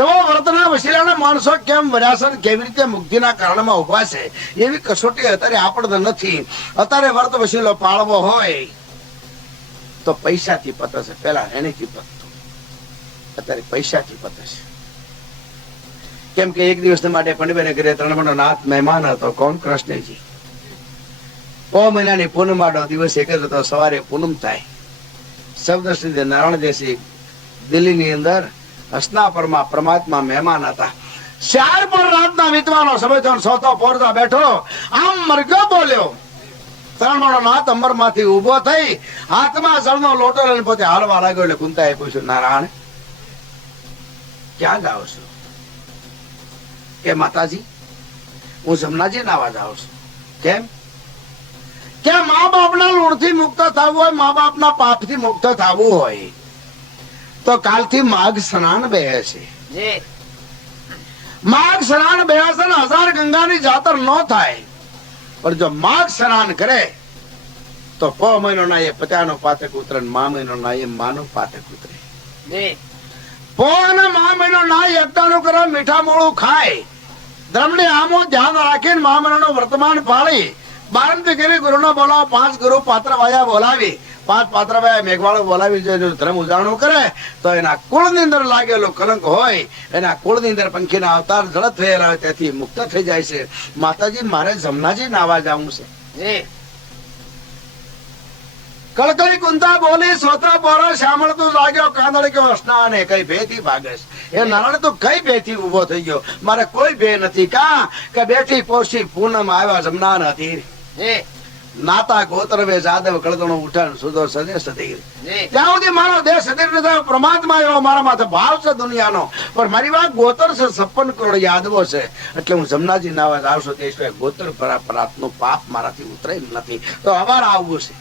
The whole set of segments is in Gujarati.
જવો વર્તના વસીલાના માણસો કેમ વરાસન કેવી રીતે મુક્તિના કારણમાં ઉભા છે એવી કસોટી અત્યારે આપણને નથી. અત્યારે વર્ત વસીલો પાળવો હોય તો પૈસાથી પતે છે, પેલા એનીથી પતતો, અત્યારે પૈસાથી પતે છે. કેમ કે એક દિવસ માટે પંડિતભાઈને ઘરે 3 મહિનો નાથ મહેમાન હતો. કોણ? કૃષ્ણજી. 6 મહિનાની પૂનમનો દિવસ એક જ હતો. સવારે પૂનમ થાય, શબ્દશ્રી નારાયણ દેશી દિલ્હીની અંદર હસનાપરમાં પરમાત્મા મહેમાન હતા. ચાર પર રાતના વિદ્વાનો સમય સોતો પોરતા બેઠો, આમ મરઘો બોલ્યો. 3 મહિનો નાથ અંબરમાંથી ઉભો થઈ હાથમાં જળનો લોટો લઈને પોતે હાલવા લાગ્યો. એટલે કુંતાએ પૂછ્યું, નારાયણ ક્યાં જાઓ છો? કે માતાજી હું જમનાજી નાવા જાઉં છું. કેમ? કે મા બાપના ઋણથી મુક્ત થવું હોય, મા બાપના પાપથી મુક્ત થવું હોય તો કાલથી માઘ સ્નાન બેહે છે. માઘ સ્નાન બેહે છે ને 1000 ગંગાની જાતર ન થાય, પણ જો માઘ સ્નાન કરે તો 6 મહિનો ના એ પત્યાનો પાતક ઉતરે, મા મહિનો ના એ માનો પાતક ઉતરે. પોને મા મહિનો ના એકટાનું કરે, મીઠા મોળું ખાય, ધર્મની આમો ધ્યાન રાખીને મા મહિનાનું વર્તમાન પાળી, બારંતી કરી ગુરુનો બોલાવો, 5 ગુરુ પાત્રવાયા બોલાવી, 5 પાત્રવાયા મેઘવાળો બોલાવી જો ધર્મ ઉજાણું કરે તો એના કુળની અંદર લાગેલો કલંક હોય, એના કુળની અંદર પંખીના અવતાર જળત થયેલા હોય તેથી મુક્ત થઈ જાય છે. માતાજી મારે જમનાજી નાવા જવું છે. કળકળી કુંતા બોલી, સોતા પોરો શ્યામળતું લાગ્યો, કાંદળી કેવો સ્નાને કઈ ભેથી ભાગસ. એ નારાયણ તો કઈ ભેથી ઉભો થઈ ગયો, મારે કોઈ ભે નથી. કા કે બેઠી પોષી પૂનમ આવ્યા જમનાન હતી. નાતા ગોત્રવે જાદવ કળદણો ઉઠાણ સુધો સદે સદીર. ત્યાં સુધી મારો દેહ સદીર ન થયો. પરમાત્મા એવો મારા માથે ભાવ છે દુનિયાનો, પણ મારી વાત ગોત્ર છે, 56 કરોડ યાદવો છે. એટલે હું જમનાજી નાવા આવશો તે સિવાય ગોત્ર પરાપરાતનું પાપ મારાથી ઉતરે નથી. તો અમારે આવવું છે.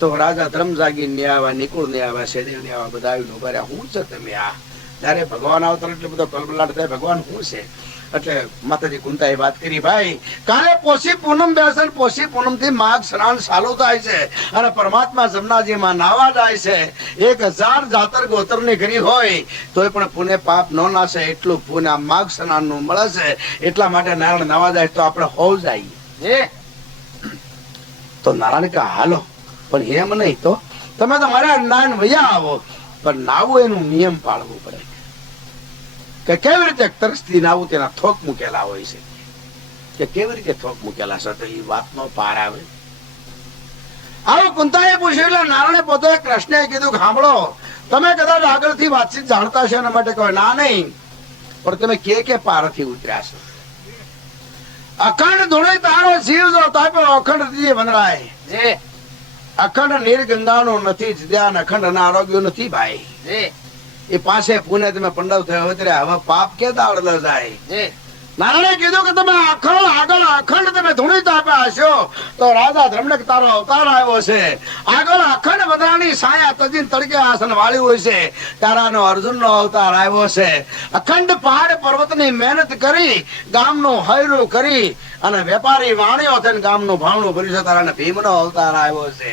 તો રાજા ધર્મ જાગી ને આવ્યા, નિકુળ ને આવ્યા, શેદેવ ને આવ્યા, બધા આવીને ઉભા રહ્યા. શું છે તમે આ? ત્યારે ભગવાન આવતા એટલે બધો કલબલાટ થાય, ભગવાન શું છે? એટલે માતાજી કુંતાએ વાત કરી, ભાઈ કાલે પોષી પૂનમ બેસે, પોષી પૂનમ થી માઘ સ્નાન ચાલુ થાય છે અને પરમાત્મા જમનાજી માં નાવા જાય છે. 1000 જાતર ગોત્ર ની કરી હોય તોય પણ પુણે પાપ ન નાશે એટલું પુણ્ય માઘ સ્નાન નું મળે છે. એટલા માટે નારાયણ નાવા જાય તો આપણે હોવ જઈએ. તો નારાયણ કા હાલો, પણ એમ નહીં તો તમે તો મારા નાન વયા આવો, પણ નાવું એનું નિયમ પાળવું પડે. કે કેવી રીતે તરસથી નાવું તેના થોક મૂકેલા હોય છે, કે કેવી રીતે થોક મૂકેલા છે તો એ વાતનો પાર આવે. આવું કુંતાએ પૂછ્યું એટલે નારાયણે પોતે કૃષ્ણએ કીધું કે સાંભળો, તમે કદાચ આગળથી વાતચીત જાણતા છો એના માટે કહો ના નહીં, પણ તમે કે પારથી ઉતર્યા છો. અખંડ ધૂણે તારો જીવ જો તાપ્યો અખંડ દીએ વંદરાય. અખંડ નીર ગંગાનો નથી ધ્યાન, અખંડ ના આરોગ્ય નથી ભાઈ. એ પાસે પુણે તમે પંડવ થયો હવે પાપ કે દાડલો જાય. નારાયણે કીધું કે તમે આગળ અખંડ તમે ધૂણી તાપ્યા હશો તો રાજા ધર્મને તારો અવતાર આવ્યો છે. આગળ અખંડ વદરાની સાયા તજીન તડકે આસન વાળ્યું હોય છે, તારાનો અર્જુનનો અવતાર આવ્યો છે. અખંડ પહાડ પર્વતની મહેનત કરી, ગામનું હૈરું કરી અને વેપારી વાણિયો થઈને ગામનું ભાવણું ભર્યું છે, તારાને ભીમનો અવતાર આવ્યો છે.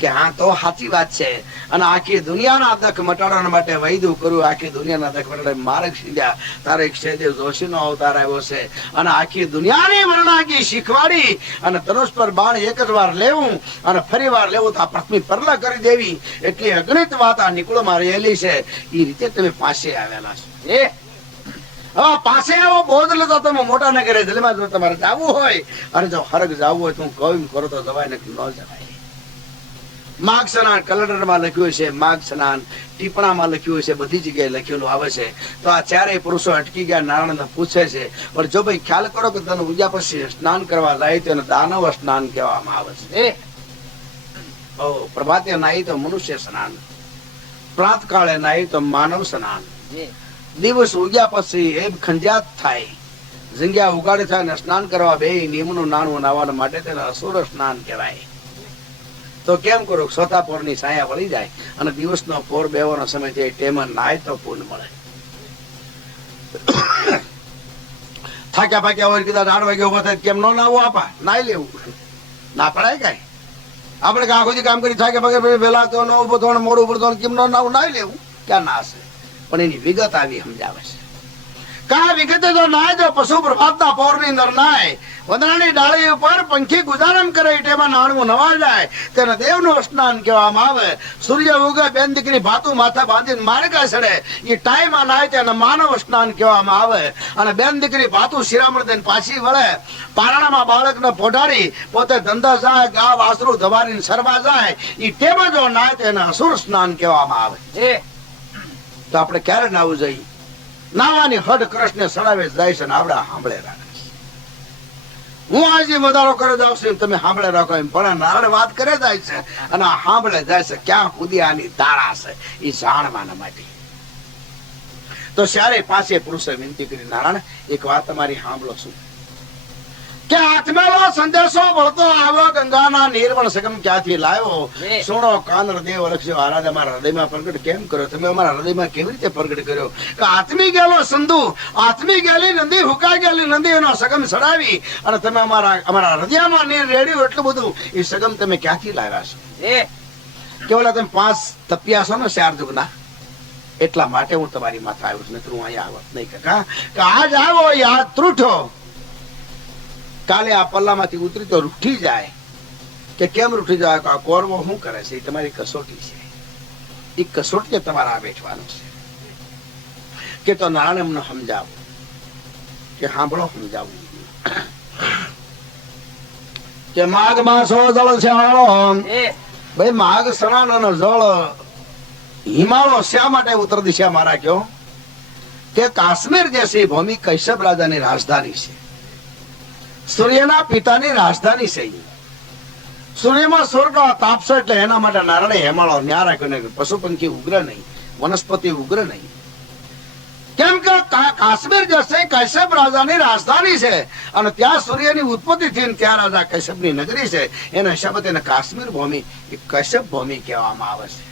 કે હા તો સાચી વાત છે. અને આખી દુનિયાના દખ મટાડવા માટે વૈદું કર્યું, આખી દુનિયાના દખ મટાડે માર્ગ સીધ્યા, તારે ક્ષેદેવ જોશીનો અવતાર આવ્યો છે. અને આખી દુનિયાની વર્ણાગી શીખવાડી અને ધનુષ પર બાણ એક જ વાર લેવું અને ફરી વાર લેવું તો આ પૃથ્વી પરલા કરી દેવી એટલી અગણિત વાત આ નિકુળમાં રહેલી છે. એ રીતે તમે પાસે આવેલા છો. હવે પાસે આવો બોધ લેતા તમે મોટા નગરે જલમાં જો તમારે જવું હોય અને જો હરગ જવું હોય તો હું કહું કરો તો જવાય ને ન જવાય. માઘ સ્નાન કેલેન્ડરમાં લખ્યું છે, માઘ સ્નાન ટીપણામાં લખ્યું છે, બધી જગ્યાએ લખેલું આવે છે. તો આ ચારેય પુરુષો અટકી ગયા, નારાયણને પૂછે છે પણ જો ભાઈ ખ્યાલ કરો કે તને ઉગ્યા પછી સ્નાન કરવા જાય તો દાનવ સ્નાન કહેવામાં આવે છે. પ્રભાતે નાહી તો મનુષ્ય સ્નાન, પ્રાત કાળે નાહી તો માનવ સ્નાન. દિવસ ઉગ્યા પછી એ ખંજાત થાય, જંગ્યા ઉગાડે થાય ને સ્નાન કરવા બે નિયમનું નાનું નાવા માટે તેને અસુર સ્નાન કહેવાય. તો કેમ કરો? સોતાપોર ની છાયા વળી જાય અને દિવસનો પોર બેવાનો સમય છે, ટેમન નાય તો પૂન મળે. થાક્યા પાક્યા હોય કીધા 8 વાગે ઉભા થાય કેમ ન નાવું? આપા નાઈ લેવું ના પડાય કઈ? આપણે કે આખો કામ કરી થાક્યા પાક્યા વેલા તો ન ઉભો થવાનું, મોડું ઉભો થવાનું, કેમ ન નાવું? નાઈ લેવું ક્યાં ના હશે? પણ એની વિગત આવી સમજાવે છે. કા વિગતે તો નાય જો પશુ પ્રભાતના પોરની અંદર નાય વદનાની ડાળી ઉપર પંખી ગુજારમ કરે તેમાં નાણવું નવા જાય તેને દેવનું સ્નાન કહેવામાં આવે. સૂર્ય ઉગે બેન દીકરી ભાતું માથે બાંધીને માર્ગા ચડે એ ટાઈમમાં નાય તેને માનવ સ્નાન કહેવામાં આવે. અને બેન દીકરી ભાતું શિરામણ દઈને પાછી વળે પારણામાં બાળકને પોઢાડી પોતે ધંધા જાય ગાવ આસરું ધવારીને સરવા જાય એ તેમાં જો નાય તેને અસુર સ્નાન કહેવામાં આવે. તો આપણે ક્યારે નાવું જોઈએ? નાવાની હડ કૃષ્ણ સડાવે જાય છે ને આવડા સાંભળે રાખે. હું આજે વધારો કરે જાઉં છું તમે સાંભળે રાખો એમ પણ નારાયણ વાત કરે જાય છે અને સાંભળે જાય છે ક્યાં સુધી આની તારા છે એ જાણવાના માટે. તો ત્યારે પાસે પુરુષે વિનંતી કરી, નારાયણ એક વાત તમારી સાંભળો છું કે આત્મેલો સંદેશો વળતો આવો ગંગાના નિર્વણ સગમ ક્યાંથી લાવ્યો? સુણો કાનર દેવ લક્ષ્યો આરાધ અમારા હૃદયમાં પ્રગટ કેમ કર્યો? તમે અમારા હૃદયમાં કેવી રીતે પ્રગટ કર્યો? કે આત્મી ગયેલો સંધુ, આત્મી ગયેલી નંદી, હુકાઈ ગયેલી નંદી એનો સગમ ચડાવી અને તમે અમારા હૃદયમાં નીર રેડ્યું એટલું બધું એ સગમ તમે ક્યાંથી લાવ્યા છો? કેવલા તમે 5 તપિયા છો ને 4 જુગના એટલા માટે હું તમારી માથે આવ્યો છું, મિત્ર હું અહીંયા આવત નહીં. કે આજ આવો યાદ ત્રુઠો કાલે આ પલ્લામાંથી ઉતરી તો રૂઠી જાય. કે કેમ રૂઠી જાય? આ કોરવો શું કરે છે? એ તમારી કસોટી છે. એ કસોટી તમારા બેઠવાનું છે. કે તો નારાયણ એમને સમજાવો કે સાંભળો સમજાવું કે માઘ માસો જળ શ્યાળો ભાઈ માઘ સણાનો જળ હિમાલય શા માટે ઉત્તર દિશા મારા કયો? કે કાશ્મીર જેસી ભૂમિ કૈસબ રાજાની રાજધાની છે, સૂર્યના પિતાની રાજધાની છે. સૂર્યમાં સૂર્યનો તાપ છે એટલે એના માટે નારાયણે હેમાળો ન્યા રાખ્યો. પશુ પંખી ઉગ્ર નહીં, વનસ્પતિ ઉગ્ર નહીં. કેમ કે કાશ્મીર જશે કૈસબ રાજાની રાજધાની છે અને ત્યાં સૂર્યની ઉત્પત્તિ થઈ ત્યાં રાજા કૈસબની નગરી છે. એના હિસાબે તેને કાશ્મીર ભૂમિ એ કૈસબ ભૂમિ કહેવામાં આવે છે.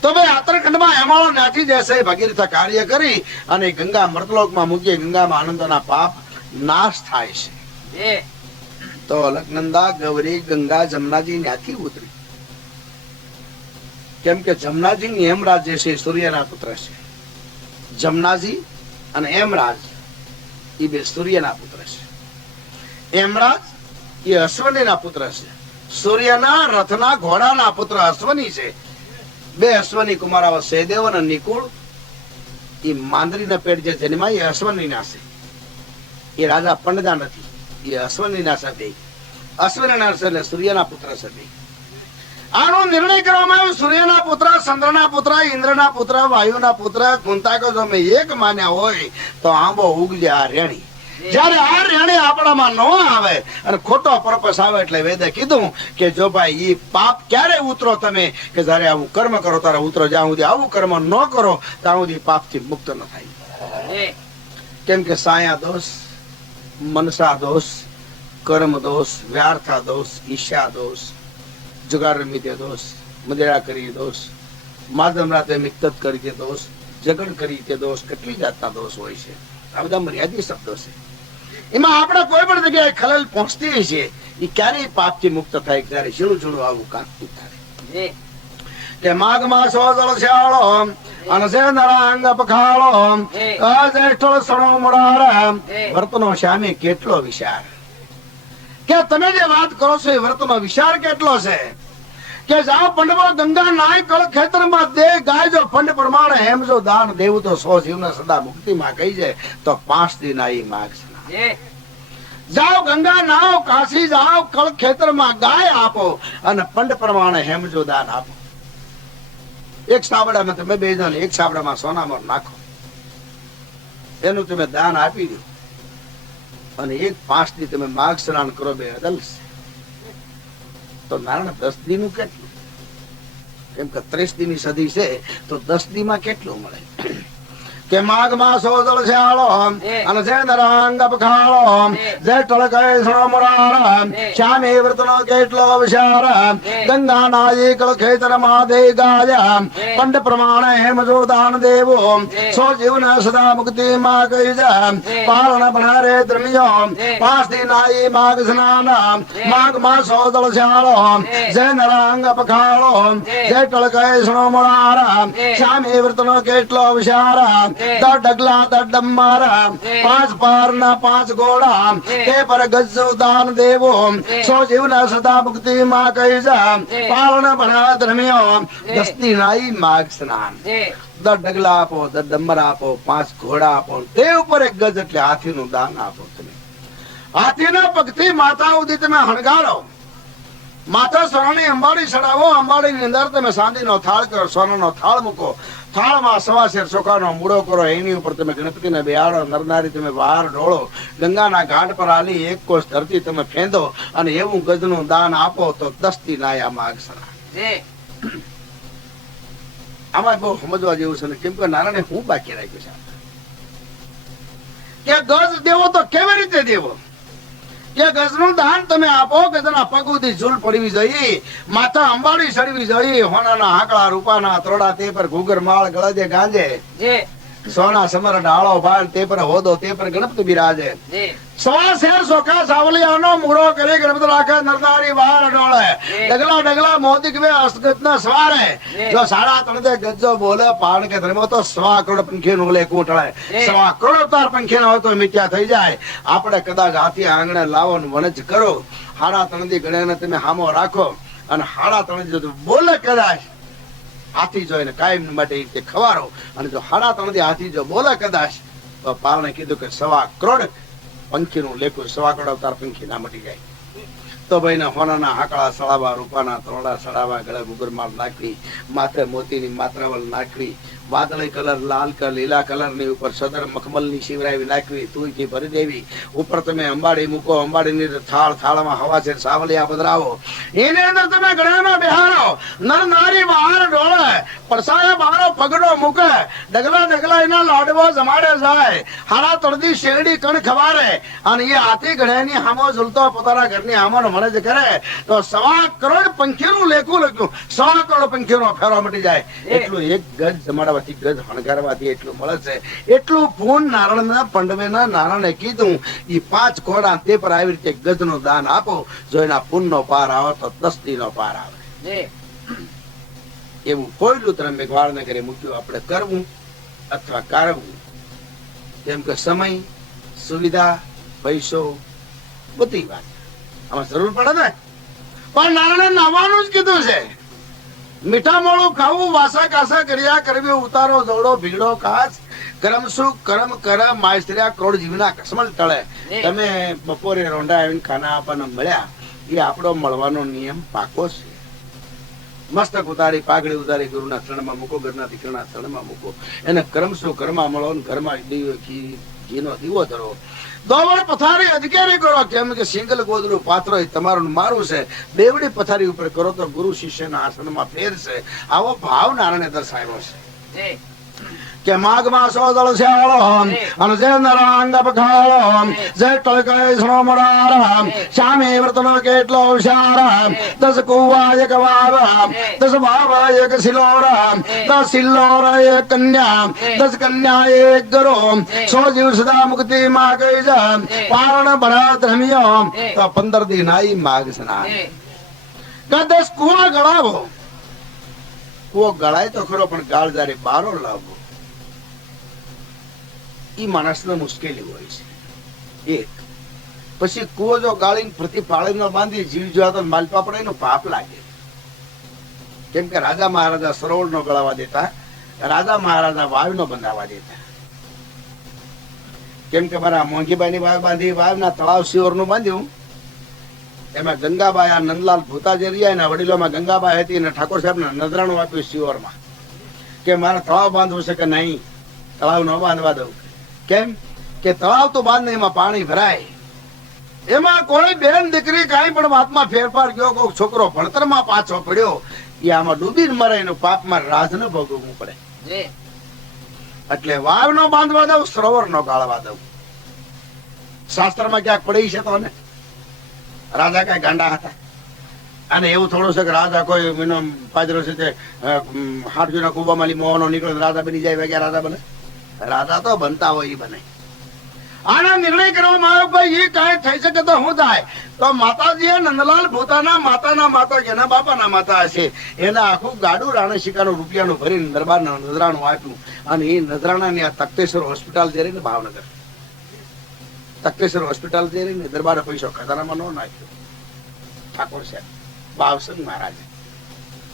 તો ભાઈ આતરખંડમાં હેમાળો નાચી જશે ભગીરથ કાર્ય કરી અને ગંગા મૃતલોકમાં મૂકી ગંગામાં આનંદના પાપ નાશ થાય છે. તો અલકનંદા ગૌરી ગંગા જમનાજી ત્યાંથી ઉતરી. કેમ કે જમનાજી ની હેમરાજ જે છે સૂર્યના પુત્ર છે. જમનાજી અને હેમરાજ એ બે સૂર્યના પુત્ર છે. હેમરાજ એ અશ્વનીના પુત્ર છે. સૂર્યના રથના ઘોડાના પુત્ર અશ્વની છે. બે અશ્વની કુમારાઓ સહદેવ અને નિકુળ એ માંદરીના પેટ જે જન્મા એ અશ્વનીના છે. એ રાજા પંડદા નથી, એ અશ્વનીના છે. બે અશ્વનીના છે એટલે સૂર્યના પુત્ર છે. બે આનો નિર્ણય કરવામાં આવ્યો સૂર્યના પુત્ર, ચંદ્રના પુત્ર, ઇન્દ્રના પુત્ર, વાયુના પુત્ર. કુંતા જો મેં એક માન્યા હોય તો આંબો ઉગજે આ રેણી. જયારે આ રેણી આપણામાં ન આવે અને ખોટો પર્પસ આવે એટલે વેદે કીધું કે જો ભાઈ ઈ પાપ ક્યારે ઉતરો તમે? કે જયારે આવું કર્મ કરો ત્યારે ઉતરો. જ્યાં સુધી આવું કર્મ ન કરો ત્યાં સુધી પાપથી મુક્ત ન થાય. કેમ કે સાયા દોષ, મનસા દોષ, કર્મ દોષ, વ્યાર્થા દોષ, ઈર્ષ્યા દોષ, જુગાર રમી દોષ, મદરા કરી દોષ, માધમ રાતે મિક્તત કરી તે દોષ, જગડ કરી તે દોષ, કેટલી જાતના દોષ હોય છે. આ બધા મર્યાદિત શબ્દો છે. એમાં આપણે કોઈ પણ જગ્યાએ ખલેલ પહોંચતી છે એ ક્યારેય પાપથી મુક્ત થાય ત્યારે ઝીણું ઝીણું આવું કાંકતું થાય. કે માઘ માસો જળ શ્યાળો અને છે નરાંગ પખાળો અજેષ્ઠળ સણો મુરાર વર્તનો શ્યામે કેટલો વિચાર. કે તમે જે વાત કરો છો એ વર્તનો વિચાર કેટલો છે? કે જાઓ પંડવો ગંગા નાય કળ ખેતરમાં દે ગાય જો ફંડ પ્રમાણે હેમ જો દાન દેવું તો 100 જીવના સદા મુક્તિમાં કહી જાય તો 5 દિન આઈ માગ. જાઓ ગંગા નાવ કાશી જાઓ કળ ખેતરમાં ગાય આપો અને ફંડ પ્રમાણે હેમ જો દાન આપો. એક સાબડામાં તમે 2 જણ એક સાબડામાં સોનામાં નાખો, એનું તમે દાન આપી દો અને 5 દી તમે માગ સ્નાન કરો. 2 અદલ તો નારાયણ 10 દી નું કેટલું? કેમ કે 30 દી ની સદી છે તો 10 દી માં કેટલું મળે? કે માઘ માસો જળ શ્યાળો અને છે નરાંગ પખાળો જેઠળ કહે સોમરાર શ્યામે વ્રતનો કેટલો વિચાર. ગંગા નાયી કળ ખેતર માં દે ગાય પંડ પ્રમાણે હેમ જો દાન દેવો 100 જીવના સદા મુક્તિ માં કહી જાય. પારણ બનારે દ્રમિયો 5 દિન આઈ માઘ સ્નાન. માઘ માસો જળ શ્યાળો જય નરાંગ પખાળો જેઠળ કહે સોમરાર શ્યામે વ્રતનો કેટલો વિચાર. દ ડગલા દ ડમ્મારા 5 પારના 5 ઘોડા તે પર ગજ્જો દાન દેવો સો જીવના સદા મુક્તિ માં કહી જા પાલન ભણા ધર્મ્યો દસ્તી નાઈ માગ સ્નાન દ ડગલા આપો દ ડમ્મર આપો 5 ઘોડા આપો તે ઉપર એક ગજ એટલે હાથીનું દાન આપો તમે હાથીના પગથી માથા સુધી તમે હણગારો માથા સોનાની અંબાડી ચડાવો અંબાડી ની અંદર તમે ચાંદીનો થાળ કરો સોનાનો થાળ મૂકો થાળમાં 1.5 શેર ચોખાનો મૂળો કરો એની ઉપર તમે ગણપતિને બેહાડો નરનારી તમે બહાર ઢોળો ગંગાના ઘાટ પર આલી એક કોષ ધરતી તમે ફેંદો અને એવું ગજનું દાન આપો તો દસ્તી નાયા માગસરા આમાં બહુ સમજવા જેવું છે ને કેમ કે નારાયણે હું બાકી રાખ્યું છે કે ગજ દેવો તો કેવી રીતે દેવો કે ગજનું દાન તમે આપો ગજના પગુથી ઝૂલ પડવી જોઈએ માથા અંબાડી ચડવી જોઈએ હોનાના આંકડા રૂપાના ત્રોડા તે પર ઘૂગર માળ ગળદે ગાંજે સોના સમર ડાળો ભાળ તે પર હોદો તે પર ગણપતિ બિરાજે 1.5 શેર ચોખા સાવલિયાનો મૂળો કરી ગણપતિ રાખે નરનારી બહાર ડોળે ડગલા ડગલા મોદી કે અસ્ગતના સવારે જો 3.5 ગજ્જો બોલે પાણ કે ધર્મો તો 1.25 કરોડ પંખીનું લે કૂટળે 1.25 કરોડ અવતાર પંખીનો હોય તો મિથ્યા થઈ જાય આપણે કદાચ હાથી આંગણે લાવો ને વણજ કરો 3.5 ગણ્યાને તમે હામો રાખો અને 3.5 જો બોલે કદાચ હાથી જોઈને કાયમ માટે રીતે ખવારો અને જો 3.5 હાથી જો બોલે કદાચ તો પારણે કીધું કે 1.25 કરોડ પંખીનું લેખું 1.25 કરોડ અવતાર પંખી ના મટી જાય તો ભાઈ ના હોનાના હાકડા સડાવા રૂપાના ત્રોડા સડાવા ગળે ગુગરમાળ નાખવી માથે મોતીની માત્રાવલ નાખવી વાદળી કલર લાલ કલર લીલા કલર ની ઉપર સદર મખમલ ની શિવરાવી નાખવી તુલસી ભરી દેવી ઉપર તમે અંબાડી મૂકો અંબાડી ની થાળમાં હવા છે સાવલિયા પધરાવો એની અંદર તમે ગણામાં બેહારો નર નારી બહાર ડોળે પડસાયા બહારો પગડો મૂકે ડગલા ડગલા એના લાડવો જમાડે જાય હારા તળદી શેરડી કણ ખવારે અને એ હાથી ગણ્યાની હામો ઝૂલતો પોતાના ઘરની હામો મને જ કરે તો 1.25 કરોડ પંખીનું લેખું લખ્યું 100 કરોડ પંખીનો ફેરો મટી જાય એટલું એક ગજ જમાડવાથી ગજ હણગારવાથી એટલું મળે છે એટલું પૂન નારાયણના પંડવેના નારાયણે કીધું એ 5 ઘોડા તે પર આવી રીતે ગજનું દાન આપો જો એના પૂનનો પાર આવે તો દસ્તીનો પાર આવે એવું કોઈલું ત્રંબક વાળનગરે મૂક્યું આપણે કરવું અથવા કારવું કેમ કે સમય સુવિધા પૈસો બધી વાત આમાં જરૂર પડે ને પણ નારાયણે નાવાનું જ કીધું છે મીઠા મોળું ખાવું વાસા કાસા કર્યા કરવી ઉતારો દોડો ભીડો કાચ કરમ સુખ કરમ કર માયસ્ત્ર્યા કરોડ જીવના કસમલ તળે તમે બપોરે રોંડા આવીને ખાના આપવાના મળ્યા એ આપણો મળવાનો નિયમ પાકો છે મસ્તક ઉતારી પાઘડી ઉતારી ગુરુના શરણમાં મૂકો ઘરના દીકરાના શરણમાં મૂકો એને કરમ શું ઘરમાં મળો ઘરમાં ઘીનો દીવો ધરો દોવડ પથારી અધિકારી કરો કેમ કે સિંગલ ગોદડું પાત્ર તમારું મારું છે બેવડી પથારી ઉપર કરો તો ગુરુ શિષ્યના આસનમાં ફેર છે આવો ભાવ નારાયણે દર્શાવ્યો છે કે માઘ માસો દળ શ્યાળો અને જે નરાંગ પખાળો જે ટળકે શ્રોમડાર શ્યામે વ્રતનો કેટલો હોશિયાર 10 કુવા એક વાર 10 બાબા એક સિલોર 10 સિલોર એક કન્યા 10 કન્યા એક ગરો 100 જીવ સદા મુક્તિ માં ગઈ જા પારણ ભરા ધર્મિયો તો 15 દિન આઈ માઘ સ્નાન કે 10 કુવા ગળાવો કુવો ગળાય તો ખરો પણ ગાળ જારે બારો લાવો ઈ માણસને મુશ્કેલી હોય છે એક પછી કુવો જો ગાળીને પ્રતિપાળે ન બાંધી જીવ જોવા તો માલપા પડે એનો પાપ લાગે કેમ કે રાજા મહારાજા સરોવર નો ગળાવા દેતા રાજા મહારાજા વાવ નો બંધાવા દેતા કેમ કે મારા મોંઘીબાઈ ની વાવ બાંધી વાવ ના તળાવ શિવર નું બાંધ્યું એમાં ગંગાબાઈ આ નંદલાલ ભૂતાજરિયા એના વડીલોમાં ગંગાબાઈ હતી અને ઠાકોર સાહેબ ને નજરાણું આપ્યું શિવરમાં કે મારે તળાવ બાંધવું છે કે નહીં તળાવ ન બાંધવા દઉં કેમ કે તળાવ તો બાંધને એમાં પાણી ભરાય એમાં કોઈ બેન દીકરી કાંઈ પણ વાતમાં ફેરફાર ગયો કોઈ છોકરો ભણતરમાં પાછો પડ્યો એ આમાં ડૂબીને મરે એનું પાપમાં રાજ ન ભોગવવું પડે એટલે વાવ નો બાંધવા દઉં સરોવર નો ગાળવા દઉં શાસ્ત્રમાં ક્યાંક પડી છે તો ને રાજા કઈ ગાંડા હતા અને એવું થોડું છે કે રાજા કોઈ એનો પાજરો છે તે હાટજુના કુબામાં મોહનો નીકળે રાજા બની જાય વાગ્યા રાજા બને રાજા તો બનતા હોય એ બને આના નિર્ણય કરવામાં આવ્યો ભાઈ એ કાંઈ થઈ શકે તો શું થાય તો માતાજીએ નંદલાલ ભૂતાના માતાના માતા કે એના બાપાના માતા હશે એના આખું ગાડું રાણા શિકાનું રૂપિયાનું ભરીને દરબારના નજરાણું આપ્યું અને એ નજરાણાની આ તખતેશ્વર હોસ્પિટલ જે રહી ને ભાવનગર તખતેશ્વર હોસ્પિટલ જે રહી ને દરબારે પૈસો ખજાનામાં ન નાખ્યો ઠાકોર સાહેબ બાવસંગ મહારાજે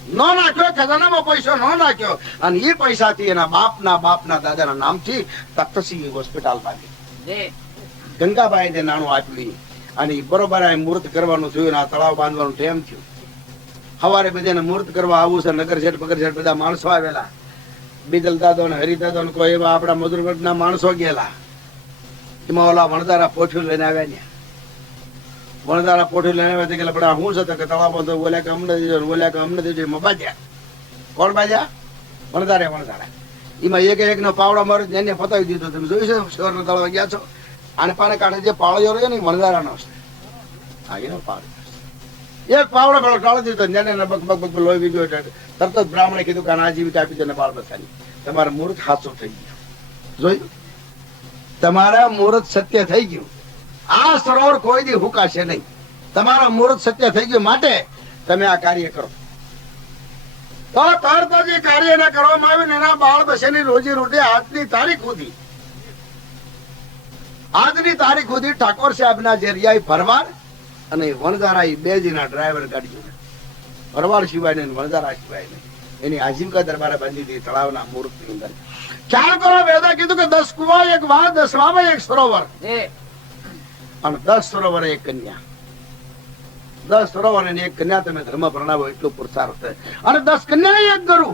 ન નાખ્યો ખજાનામાં પૈસો ન નાખ્યો અને એ પૈસાથી એના બાપના દાદાના નામથી તખ્તસિંહ હોસ્પિટલ બાંધી ગંગાબાઈ ને નાણું આપ્યું અને બરોબર આ મુહૂર્ત કરવાનું થયું આ તળાવ બાંધવાનું ટાઈમ થયું સવારે બધાને મુહૂર્ત કરવા આવું છે નગર શેઠ પગર શેઠ બધા માણસો આવેલા બીજલ દાદો ને હરિદાદો ને કોઈ એવા આપણા મજૂર વર્ગના માણસો ગયેલા એમાં ઓલા વણદારા પોઠ્યું લઈને આવ્યા ને વણદારા પોઠ્યું લઈને આવ્યા કે પણ શું છે કે તળાવ બાંધો ઓલ્યા કે અમને દીધો ઓલ્યા કે અમને દીધો એમાં બાજ્યા કોણ બાજ્યા વણદારા એમાં એક નો પાવડા મારું એને પતાવી દીધો તમે જોયું છે શહેરના તળાવ ગયા છો આને પાને કાઢે જે પાળીઓ રહ્યો ને વણદારાનો છે હા એનો પાવડો એક પાવડો પેલો ટાળી દીધો ને બગ લોહી બીજો તરત જ બ્રાહ્મણે કીધું કે આજીવિકા આપી દે બાળ બસાની તમારે મુહૂર્ત સાચું થઈ ગયું જોયું તમારા મુહૂર્ત સત્ય થઈ ગયું આ સરોવર કોઈ દી હુકાશે નહીં તમારા મુહૂર્ત સત્ય થઈ ગયું માટે તમે આ કાર્ય કરો તો તરત જ એ કાર્ય ના કરવામાં આવ્યું ને એના બાળ બસેની રોજી રોટી આજની તારીખ સુધી ઠાકોર સાહેબ ના જેરિયા ભરવાડ અને વણઝારા બે જણા ડ્રાઈવર ગાડી ભરવાડ સિવાય ને વણઝારા સિવાય ને એની આજીવિકા દરબારે બાંધી હતી તળાવના મુહૂર્ત ની અંદર ખ્યાલ કરો વેદા કીધું કે 10 કુવા એક વાહ 10 વાવા એક સરોવર અને 10 સરોવર એક કન્યા 10 સરોવર અને એક કન્યા તમે ધર્મ પ્રણાવો એટલું પુરુષાર્થ અને 10 કન્યા એક ગુરુ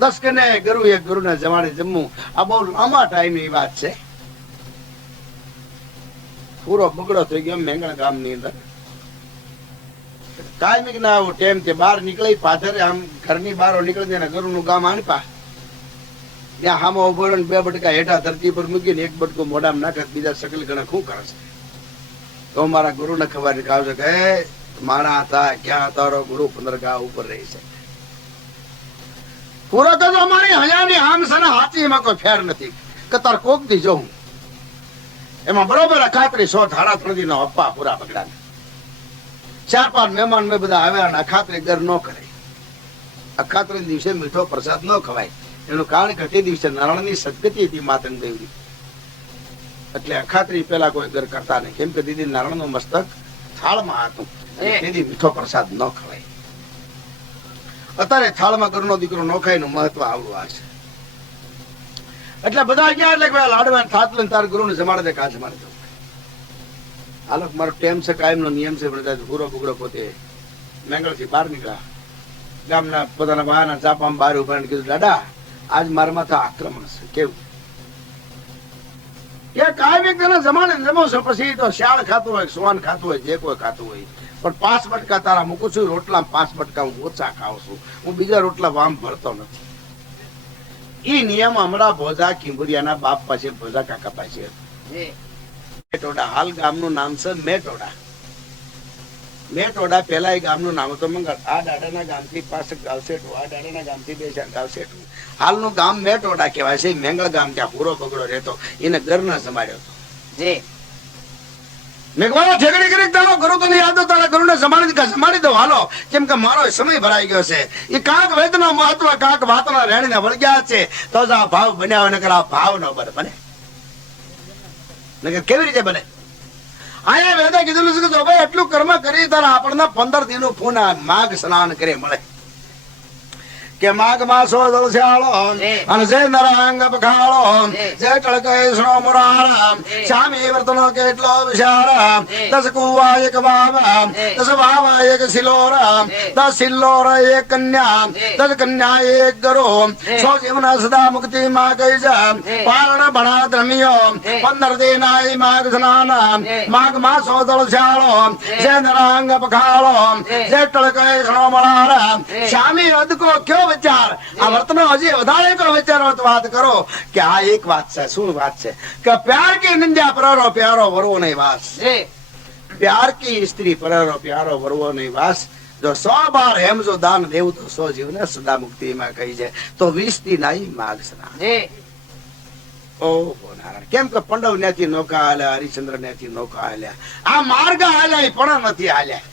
10 કન્યા એક ગુરુ ના જમાડે જમવું આ બહુ લાંબા ટાઈમ ની વાત છે પૂરો બગડો થઈ ગયો મેંગણ ગામ ની અંદર કાયમિક ના આવું ટેમ તે બહાર નીકળી પાછળ આમ ઘરની બહાર નીકળી ને ગુરુ નું ગામ આણપા ત્યાં હામો ઉભો ને 2 બટકા હેઠા ધરતી પર મૂકીને એક બટકું મોઢામાં નાખે બીજા સકલ ગણે શું કરે છે તો મારા ગુરુ ને ખબર આવશે કે માણા હતા ક્યાં તારો ગુરુ 15 ગા ઉપર રહી છે પૂરો તો અમારી હયાની આમ છે ને હાથી એમાં કોઈ ફેર નથી કે તાર કોક દી જોઉં એમાં બરોબર અખાત્રી 100 થાળા 3 દી નો અપ્પા પૂરા બગડા 4-5 મહેમાન મેં બધા આવ્યા અને અખાત્રી ગર ન કરે અખાત્રી દિવસે મીઠો પ્રસાદ ન ખવાય એનું કારણ કે તે દિવસે નારાયણની સદગતિ હતી માતંગ દેવની એટલે અખાત્રી પેલા કોઈ ગર કરતા નહીં કેમ કે દીદી નારાયણ નું મસ્તક થાળમાં હતું તેથી મીઠો પ્રસાદ ન ખવાય અત્યારે થાળમાં ગરનો દીકરો ન ખાય નું મહત્વ આવડું આ છે એટલે બધા ગયા એટલે લાડવા થાત લઈને તાર ગુરુ ને જમાડે કા જમાડે દો હાલો મારો ટેમ છે કાયમ નો નિયમ છે પણ પૂરો બુગડો પોતે મેંગળ થી બહાર નીકળ્યા ગામના પોતાના વાહના ચાપામાં બહાર ઉભા કીધું દાદા આજ મારા માથે આક્રમણ છે કેવું એ કાયમિક તેના જમાને જમો છો પછી તો શાળ ખાતું હોય સુવાન ખાતું હોય જે કોઈ ખાતું હોય પણ 5 બટકા તારા મૂકું છું રોટલા 5 બટકા હું ઓછા ખાઉં છું હું બીજા રોટલા વામ ભરતો નથી ઈ નિયમ હમણાં ભોજા કિંબુરિયાના બાપ પાસે ભોજા કાકા પાસે મેટોડા હાલ ગામનું નામ છે મેટોડા પેલા એ ગામનું નામ હતું મંગળ આ દાડાના ગામથી પાછળ ગાવસેટું આ દાડાના ગામથી બેસા ગાવસેટું હાલનું ગામ મેટોડા કહેવાય છે મેંગળ ગામ ત્યાં પૂરો બગડો રહેતો એને ઘર ના સંભાળ્યો હતો મેં કહ્યું ઠેકડી કરી તારો ગુરુ તને યાદ તારા ગુરુને સંભાળી દો હાલો કેમ કે મારો સમય ભરાઈ ગયો છે એ કાંક વેદના મહત્વ કાંક વાતના રેણીને વળગ્યા છે તો જ આ ભાવ બન્યા નકર આ ભાવ ન બને નકર કેવી રીતે બને આયા વેદા કીધું છે કે ભાઈ એટલું કર્મ કરી તારા આપણને 15 દિનનું પૂના માઘ સ્નાન કરે મળે કે માઘ માસો દળશાળો અને જે નરાંગ પખાળો જે ટળકે શ્રો મુરારા શામી વર્તનો કેટલો વિશાળ 10 કુવા એક વાવા 10 વાવા એક સિલોરા 10 સિલોરા એક કન્યા 10 કન્યા એક ગરો 100 જીવના સદા મુક્તિ માં ગઈ જા પારણ ભણા ધર્મિયો 15 દિન આઈ માઘ સ્નાન માઘ માસો દળશાળો જે નરાંગ પખાળો જે ટળકે શ્રો મુરારા શામી અદકો ક્યો વિચાર આ વર્તનો હજી વધારે કો વિચારો તો વાત કરો કે આ એક વાત છે શું વાત છે કે પ્યાર की निंदा परारो प्यारो वरवो नहीं वास प्यार की स्त्री परारो प्यारो वरवो नहीं वास जो 100 बार हेम जो दान देव तो 100 जीव ने सदा मुक्ति में कही जाए तो 20 दिन आई माघ स्नान ઓહો નારાયણ, કેમ કે પંડવ ન્યાથી નૌકા હાલ્યા, હરિશ્ચંદ્ર ન્યાથી નૌકા હાલ્યા, આ માર્ગ હાલ્યા એ પણ નથી હાલ્યા.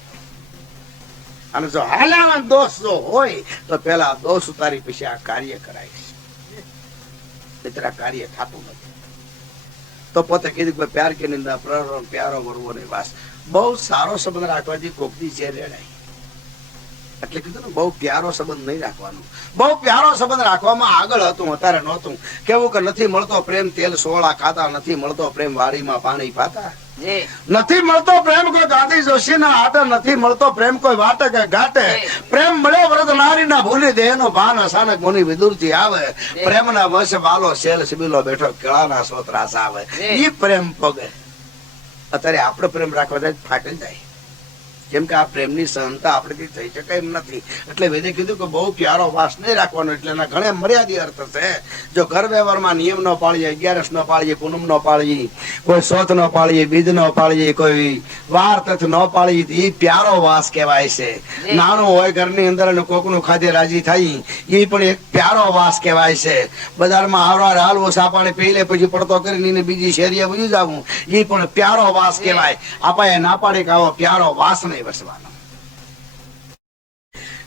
અને જો હાલ્યાના દોષ જો હોય તો પેલા દોષ ઉતારી પછી આ કાર્ય કરાય, નહીંતર આ કાર્ય થતું નથી. તો પોતે કીધું કે પ્યાર કે નિંદા પ્રરણ પ્યારો વરવો ને વાસ. બહુ સારો સંબંધ રાખવાથી કોકની જે રેડાય, એટલે કીધું ને બહુ પ્યારો સંબંધ નહીં રાખવાનો. બહુ પ્યારો સંબંધ રાખવામાં આગળ હતું, અત્યારે નહોતું. કેવું કે નથી મળતો પ્રેમ તેલ સોળા ખાતા, નથી મળતો પ્રેમ વાડીમાં પાણી પાતા, નથી મળતો પ્રેમ કોઈ ગાંધી જોશી ના હાથે, નથી મળતો પ્રેમ કોઈ વાટે કે ઘાટે. પ્રેમ મળ્યો વ્રત નારી ના ભૂલી દેહ નો ભાન અચાનક મુનિ વિદુર થી આવે. પ્રેમ ના વશ વાલો શેલ સિબીલો બેઠો કેળાના સોતરાસ આવે. ઈ પ્રેમ પગે. અત્યારે આપણે પ્રેમ રાખવા જાય ફાટી જાય, કેમ કે આ પ્રેમની સહનતા આપણેથી થઈ શકે એમ નથી. એટલે વેદે કીધું કે બહુ પ્યારો વાસ નહીં રાખવાનો. એટલે એના ઘણા મર્યાદિત અર્થ છે. જો ઘર વ્યવહારમાં નિયમ ન પાળીએ, 11 ન પાળીએ, પૂનમ ન પાળીએ, કોઈ સોત ન પાળીએ, બીજ ન પાળીએ, કોઈ વાર તથ ન પાળીએ, એ પ્યારો વાસ કહેવાય છે. નાનું હોય ઘરની અંદર અને કોકનું ખાધે રાજી થાય, એ પણ એક પ્યારો વાસ કહેવાય છે. બજારમાં હારવાર હાલવો, સાપાને પી લે પછી પડતો કરીને બીજી શેરીએ વયું જવું, એ પણ પ્યારો વાસ કહેવાય. આપણે ના પાડે કે આવો પ્યારો વાસ નહીં વસવાનો.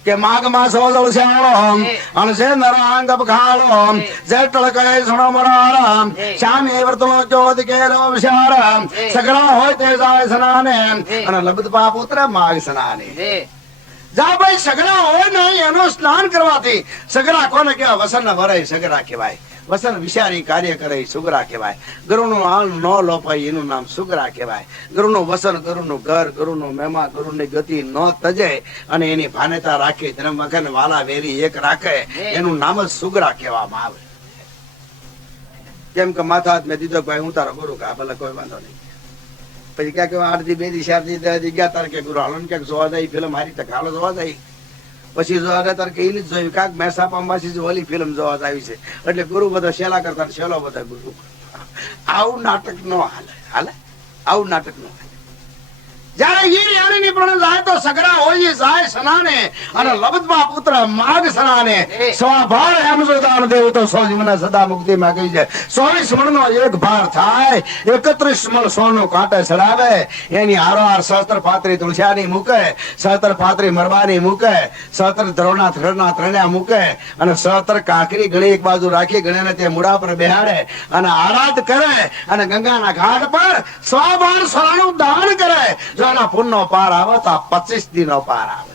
કે માઘ માસ ઓદળ શ્યાળો અને છે નરાંગ બખાળો, જેટળ કહે સુણો મરારામ, શ્યામે વર્તનો ચોદ કેલો વિશારામ, સગડા હોય તે જાય સ્નાને અને લબદપા પુત્ર માઘ સ્નાને. જા ભાઈ સગડા હોય ને એનું સ્નાન કરવાથી, સગડા કોને કહેવાય? વસન ભરાય સગડા કહેવાય. વસન વિચારી કાર્ય કરે સુગરા કહેવાય. ગુરુનું હાલ ન લોપાય એનું નામ સુગરા કહેવાય. ગુરુનું વસન, ગુરુનું ઘર, ગુરુનો મહેમા, ગુરુની ગતિ ન તજે અને એની ભાનેતા રાખે, ધર્મ વખત વાલા વેરી એક રાખે, એનું નામ જ સુગરા કહેવામાં આવે. કેમ કે માથા હાથ મેં દીધો ભાઈ હું તારો ગુરુ, કા ભલે કોઈ વાંધો નહીં. પછી ક્યાંક 8 દી 2 દી 4 દી 10 દી 11 તારીખે ગુરુ હાલો ને ક્યાંક જોવા જાય ફિલ્મ હારી તક હાલો જોવા જાય. પછી જોવા તારીખે એને જ જોયું કાંક મેસા પામ્બાસી ઓલી ફિલ્મ જોવા આવી છે, એટલે ગુરુ બધો શેલા કરતા શેલો બધા ગુરુ. આવું નાટક નો હાલે, હાલે આવું નાટક નો હાલે. જયારે ઈ રાણીની પણ જાય તો સગડા હોય જાય સનાને અને લબદબા પુત્ર માગ સનાને. સ્વભાર એમ જોદાન દેવ તો સો જીવના સદા મુક્તિ માં ગઈ છે. 24 મણનો એક ભાર થાય, 31 મણ સોનું કાંટે ચડાવે. એની હારોહાર સહસ્ત્ર પાત્રી તુલસિયાની મૂકે, સહસ્ત્ર પાત્રી મરબાની મૂકે, સહસ્ત્ર ધરોના થરના ત્રણ્યા મૂકે અને સહસ્ત્ર કાંકરી ગણી એક બાજુ રાખી ગણીને તે મૂળા પર બેહાડે અને આરાધ કરે અને ગંગાના ઘાટ પર સ્વભાર સોનાનું દાન કરે. એના પુણ્યનો પાર આવે તો 25 દિનનો પાર આવે.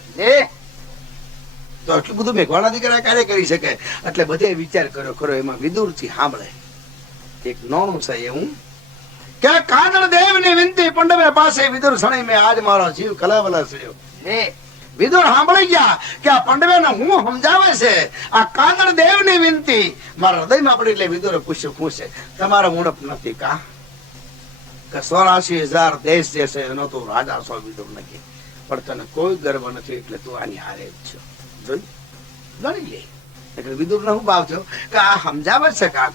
તો એટલું બધું મેઘવાળા દીકરા કાર્ય કરી શકે. એટલે બધે વિચાર કર્યો ખરો. એમાં વિદુરથી સાંભળે એક નોણું છે એવું કે કાંદળ દેવની વિનંતી પંડવે પાસે વિદુર સણી મેં આજ મારો જીવ કલાવલા સડ્યો. વિદુર સાંભળી ગયા કે આ પંડવેને હું સમજાવે છે, આ કાંદળ દેવની વિનંતી મારા હૃદયમાં પડી. એટલે વિદુરે પૂછ્યું પૂછે તમારો ઉણપ નથી કા? કે 84,000 દેશ જે છે એનો તું રાજા છો વિદુર નથી, પણ તને કોઈ ગર્વ નથી એટલે તું આની હારે જ છો. જોઈ ગણી લે. એટલે વિદુર ને હું ભાવ થયો કે આ સમજાવે છે કાક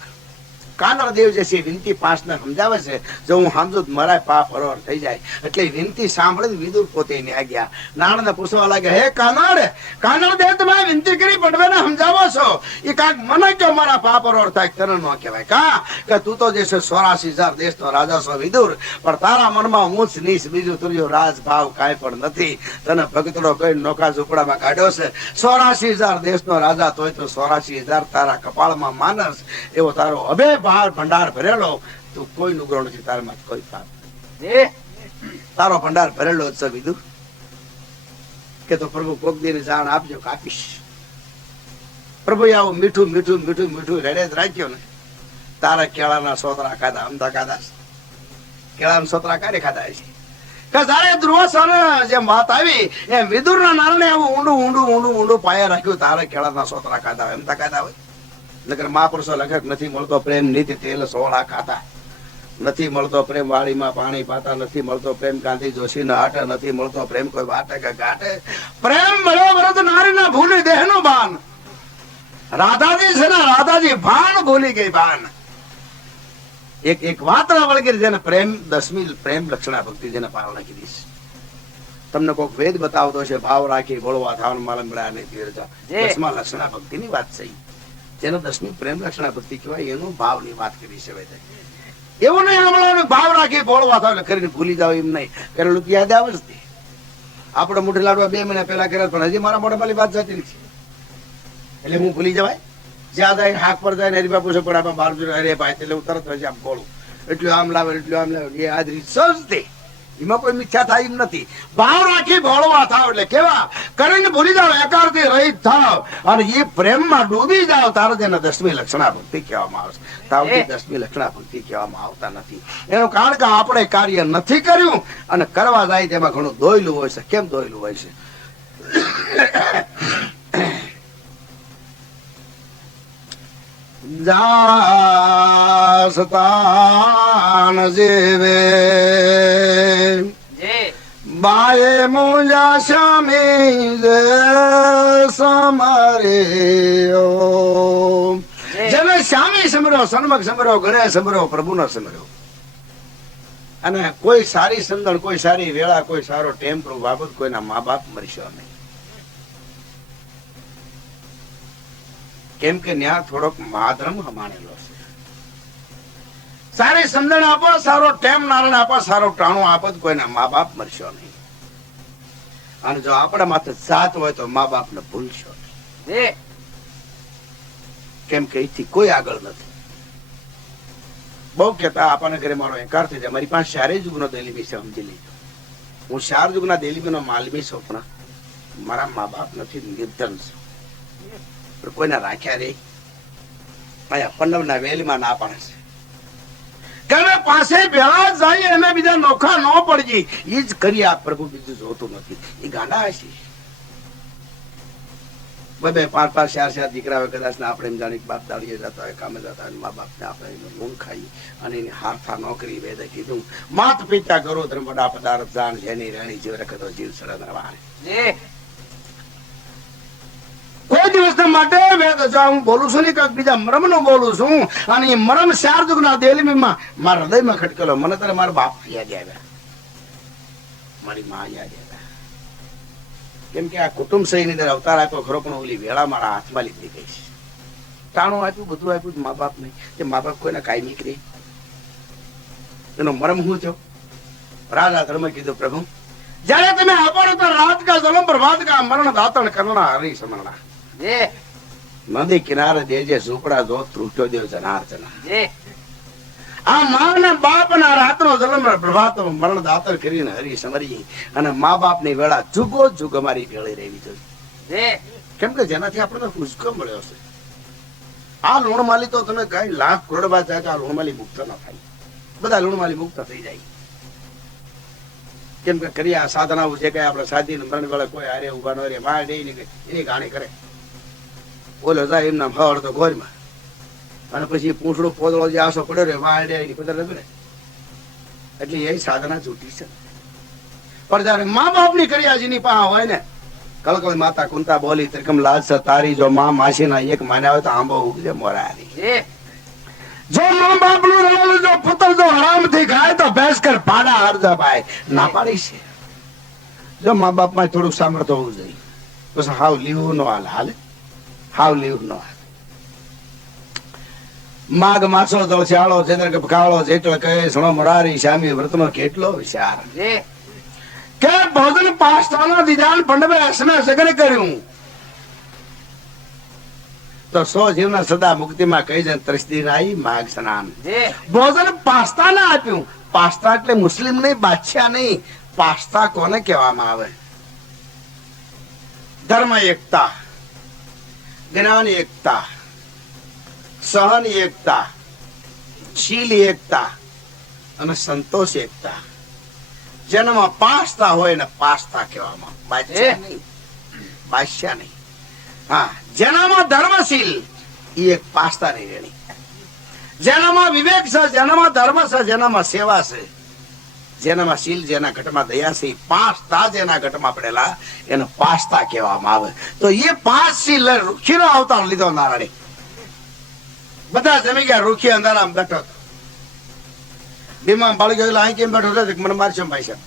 કાનર દેવ જે છે વિનંતી 5 ને સમજાવે છે. જો હું સમજુ મારા પાપ હરોર થઈ જાય. એટલે વિનંતી સાંભળી વિદુર પોતે ન્યા ગયા. નાણ ને પૂછવા લાગે, હે કાનડ, કાનડ દેવ તમે વિનંતી કરી પંડવેને સમજાવો છો, એ કાક મને કયો મારા પાપ હરોર થાય? તને ન કહેવાય કા? કે તું તો જે છે 84,000 દેશનો રાજા છો વિદુર, પણ તારા મનમાં ઊંચ નીચ બીજું તુર્યો રાજ ભાવ કાંઈ પણ નથી. તને ભગતડો કઈ નોખા ઝૂંપડામાં કાઢ્યો છે. 84,000 દેશનો રાજા તોય તો 84,000 તારા કપાળમાં માનસ એવો તારો અભે ભાર ભંડાર ભરેલો. તું કોઈ નુગરો નથી, તારામાં કોઈ પાપ તારો ભંડાર ભરેલો જ છે વિદુર. કે તો પ્રભુ કોક દી જાણ આપજો કાપીશ. પ્રભુ આવું મીઠું મીઠું મીઠું મીઠું રેડે જ રાખ્યો ને. તારા કેળાના સોતરા ખાધા, અમદા ખાધા, કેળાના સોતરા કાઢે ખાધા છે. કે તારે દુર્વાસન જેમ વાત આવી એમ વિદુરના નારણે આવું ઊંડું ઊંડું ઊંડું ઊંડું પાયા રાખ્યું. તારે કેળાના સોતરા ખાધા, એમતા ખાધા હોય. નગર મહાપુરુષો લખક નથી મળતો પ્રેમ નીતિ તેલ સોળા ખાતા, નથી મળતો પ્રેમ વાડીમાં પાણી પાતા, નથી મળતો પ્રેમ ગાંધી જોશી ના હાટે, નથી મળતો પ્રેમ કોઈ વાટે કે ઘાટે. પ્રેમ મળ્યો વરદ નારી ના ભૂલી દેહ નું બાન. રાધાજી છે ને રાધાજી ભાન ભૂલી ગઈ ભાન. એક વાત વળગી જેને પ્રેમ 10મી પ્રેમ લક્ષણા ભક્તિ જેને પાવના કીધી છે. તમને કોઈક વેદ બતાવતો છે ભાવ રાખી બોલવા થાવન માલમ મળ્યા નહીં 10મા લક્ષણા ભક્તિ ની વાત છે. જેનો 10મી પ્રેમ લક્ષણા ભક્તિ કહેવાય, એનો ભાવની વાત કરી છે. એવું નહીં હમણાં ભાવ રાખી બોળવા થાય કરીને ભૂલી જાવ એમ નહીં. કરેલું યાદ આવે જ નહીં. આપણે મોઢે લાડવા 2 મહિના પહેલા કર્યા, પણ હજી મારા મોઢે મારી વાત જતી નથી. એટલે હું ભૂલી જવાય. જ્યાં જાય હાક પર જાય ને હરી બાપુ પણ આપણે બહાર જોડે અરે ભાઈ, એટલે હું તરત હજી આમ બોલું, એટલું આમ લાવે એટલું આમ લાવે. એ આજ રીત સજતી, એમાં કોઈ મિથ્યા થાય એમ નથી. ભાવ રાખી ભોળવા થાવ એટલે કેવા કરીને ભૂલી જાવ, એકારથી રહિત થાવ અને એ પ્રેમમાં ડૂબી જાવ, તારે તેને 10મી લક્ષણા ભક્તિ કહેવામાં આવે છે. તાવથી 10મી લક્ષણા ભક્તિ કહેવામાં આવતા નથી. એનું કારણ કે આપણે કાર્ય નથી કર્યું અને કરવા જાય તેમાં ઘણું દોયલું હોય છે. કેમ દોયલું હોય છે? જાસતાન જીવે બાએ મુજા શામી જે સમારે, જેને શામી સમર્યો, સન્મુખ સમર્યો, ગણે સમર્યો, પ્રભુનો સમર્યો. અને કોઈ સારી સંદણ, કોઈ સારી વેળા, કોઈ સારો ટેમ્પરો બાબત કોઈના મા બાપ મરશો નહીં. કેમ કે ન્યા થોડોક માધર્મ માનેલો છે. સારી સમજણ આપો, સારો ટેમ નારણ આપો, સારો ટાણું આપો, કોઈના મા બાપ મરશો નહીં. અને જો આપણા માથે જાત હોય તો મા બાપ ને ભૂલશો નહીં. કેમ કે એથી કોઈ આગળ નથી. બહુ કેતા આપણને ઘરે મારો એકાર થઈ જાય, મારી પાસે શારે યુગનો દેલીમી છે, સમજી લેજો. હું 4 યુગના દેલીમીનો માલમી છું, પણ મારા મા બાપ નથી, નિર્ધન છું. કોઈના રાખ્યા રે અહીંયા પન્નવના વેલીમાં ના પાડે છે. કે પાસે ભેળા જાય એને બીજા નોખા ન પડજી, એ જ કરી આ પ્રભુ બીજું જોતું નથી. એ ગાંડા હશે. 2, 5, 4 દીકરા હોય કદાચ ને આપણે એમ જાણી બાપ દાડીએ જતા હોય, કામે જતા હોય, મા બાપ ને આપણે ઊન ખાઈ અને એની હારથા નોકરી વેદે કીધું માત પિતા કરો ધર્મ બડા પદાર્થ જાણ જેની રાણી જીવ રખતો જીવ સરદ રવાણે. કોઈ દિવસ માટે હું બોલું છું નહીં, બીજા મરમ નું બોલું છું. અને એ મરમ 4 યુગના દેલીમીમાં મારા હૃદયમાં ખટકેલો. મને તારે મારા બાપ યાદ આવ્યા, મારી મા યાદ આવ્યા. કેમ કે આ કુટુંબ સહી ની અંદર અવતાર આપ્યો ખરો, પણ ઓલી વેળા મારા હાથમાં લીધી ગઈ છે. ટાણું આપ્યું, બધું આપ્યું, મા બાપ નહીં. તે મા બાપ કોઈને કાંઈ નીકળી. એનો મરમ શું થયો? રાજા ધર્મ કીધું પ્રભુ જયારે તમે આપો તો રાત કા જલમ પ્રભાત કા મરણ દાતણ કરણા હરી સમરણા. નદી કિનારે દેજે ઝૂંપડા જો તૂટ્યો દેવ જનાર્દના. આ માના બાપ ના રાતનો જલમ પ્રભાત મરણ દાતણ કરીને હરી સમરી. અને મા બાપ ની વેળા જુગો જુગ અમારી ભેળી રહેવી જોઈએ. કેમ કે જેનાથી આપણને ઉજકો મળ્યો છે. આ લુણમાલી તો તમે કઈ લાખ કરોડ બાદ જાય તો આ લુણમાલી મુક્ત ન થાય. બધા લુણમાલી મુક્ત થઈ જાય. કેમ કે કરી આ સાધનાઓ જે કઈ આપણે સાધી મરણ વેળા કોઈ હારે ઉભા ન રે, માર દઈ એની ગાણી કરે. ઓલો જાય એમના ફળ તો ઘોરમાં, અને પછી પૂંછડું પોદળો જે આસો પડ્યો રે વાળ દે પદર ને. એટલે એ સાધના જૂઠી છે. પણ જયારે મા બાપ ની કર્યાજીની પાસે હોય ને, કલકલ માતા કુંતા બોલી ત્રિકમ લાજ તારી, જો મા માસી ના એક માન્યા હોય તો આંબો ઉગજે મોરારી. જો મા બાપ નું રહેલું જો પુત્ર જો હરામ થી ખાય તો ભેંસ કર પાડા હરજા ભાઈ ના પાડી છે. જો મા બાપ માં થોડું સામર્થ્ય હોવું જોઈએ. પછી હાવ લીવું નો હાલ હાલે, હાવ લીવું નો હાલ. માગ માસો તો ચાળો ચેતર કે કાળો જેટલો કહે સણો મરારી શામી વ્રતનો કેટલો વિચાર. કે ભોજન પાસ્તાનો દીદાન પંડવે અસમે સગન કર્યું તો 100 જીવના સદા મુક્તિમાં કહી જાય ત્રસ્તી રાઈ માગ સ્નાન. ભોજન પાસ્તા ના આપ્યું. પાસ્તા એટલે મુસ્લિમ નહીં, બાદશાહ નહીં. પાસ્તા કોને કહેવામાં આવે? ધર્મ એકતા, જ્ઞાન એકતા, સહન એકતા, શીલ એકતા અને સંતોષ એકતા. જેનામાં પાસ્તા હોય ને પાસ્તા કહેવામાં, બાદશાહ નહીં, બાદશાહ નહીં. હા, જેનામાં ધર્મશીલ એ એક પાસ્તા નહીં રેણી. જેનામાં વિવેક છે, જેનામાં ધર્મ છે, જેનામાં સેવા છે, જેનામાં શીલ, જેના ઘટમાં દયા છે, પાસ્તા જેના ઘટમાં પડેલા એને પાસ્તા કહેવામાં આવે. તો એ 5 શીલ રૂખીનો અવતાર લીધો નારાયણે. બધા જમી ગયા, રૂખી અંધારામાં બેઠો હતો. બીમાર બાળી ગયો અહીં કેમ બેઠો છે? મને મારશે ભાઈ સાહેબ.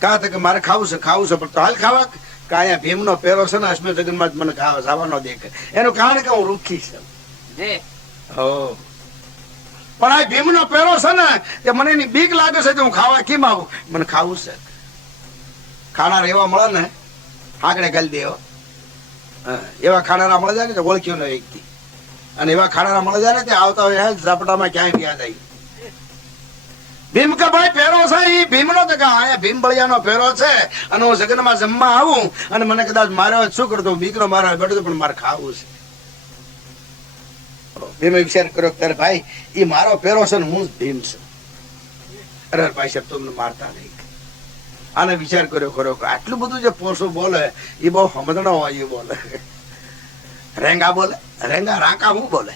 કહા કે મારે ખાવું છે, ખાવું છે, પણ તો હાલ કે અહીંયા ભીમનો પેરો છે ને અશ્મેર જગનમાં મને ખાવા જવાનો દેખે. એનું કારણ કે હું રૂખી છું. હો પણ આ ભીમનો પેરો છે ને તે મને એની બીક લાગે છે કે હું ખાવા કેમ આવું. મને ખાવું છે. ખાનાર એવા મળે ને આંકડે ગાલી દેવો. એવા ખાનારા મળે જાય ને તો ઓળખ્યો ન વ્યક્તિ. અને એવા ખાનારા મળે જાય ને તે આવતા હોય ઝાપટામાં ક્યાંય ગયા જાય. ભીમ કે ભાઈ પેરો છે એ ભીમનો તો અહીંયા ભીમ બળિયાનો પેરો છે અને હું જગનમાં જમવા આવું અને મને કદાચ મારે શું કરતો બીકનો મારે બેઠો પણ મારે ખાવું છે. ભીમે વિચાર કર્યો ત્યારે ભાઈ એ મારો પેરો છે ને હું જ ભીમ છું. અરે ભાઈ સાહેબ તમને મારતા નહીં. આને વિચાર કર્યો ખરો આટલું બધું જે પોસું બોલે એ બહુ સમજણો હોય એ બોલે. રેંગા બોલે રેંગા રાંકા હું બોલે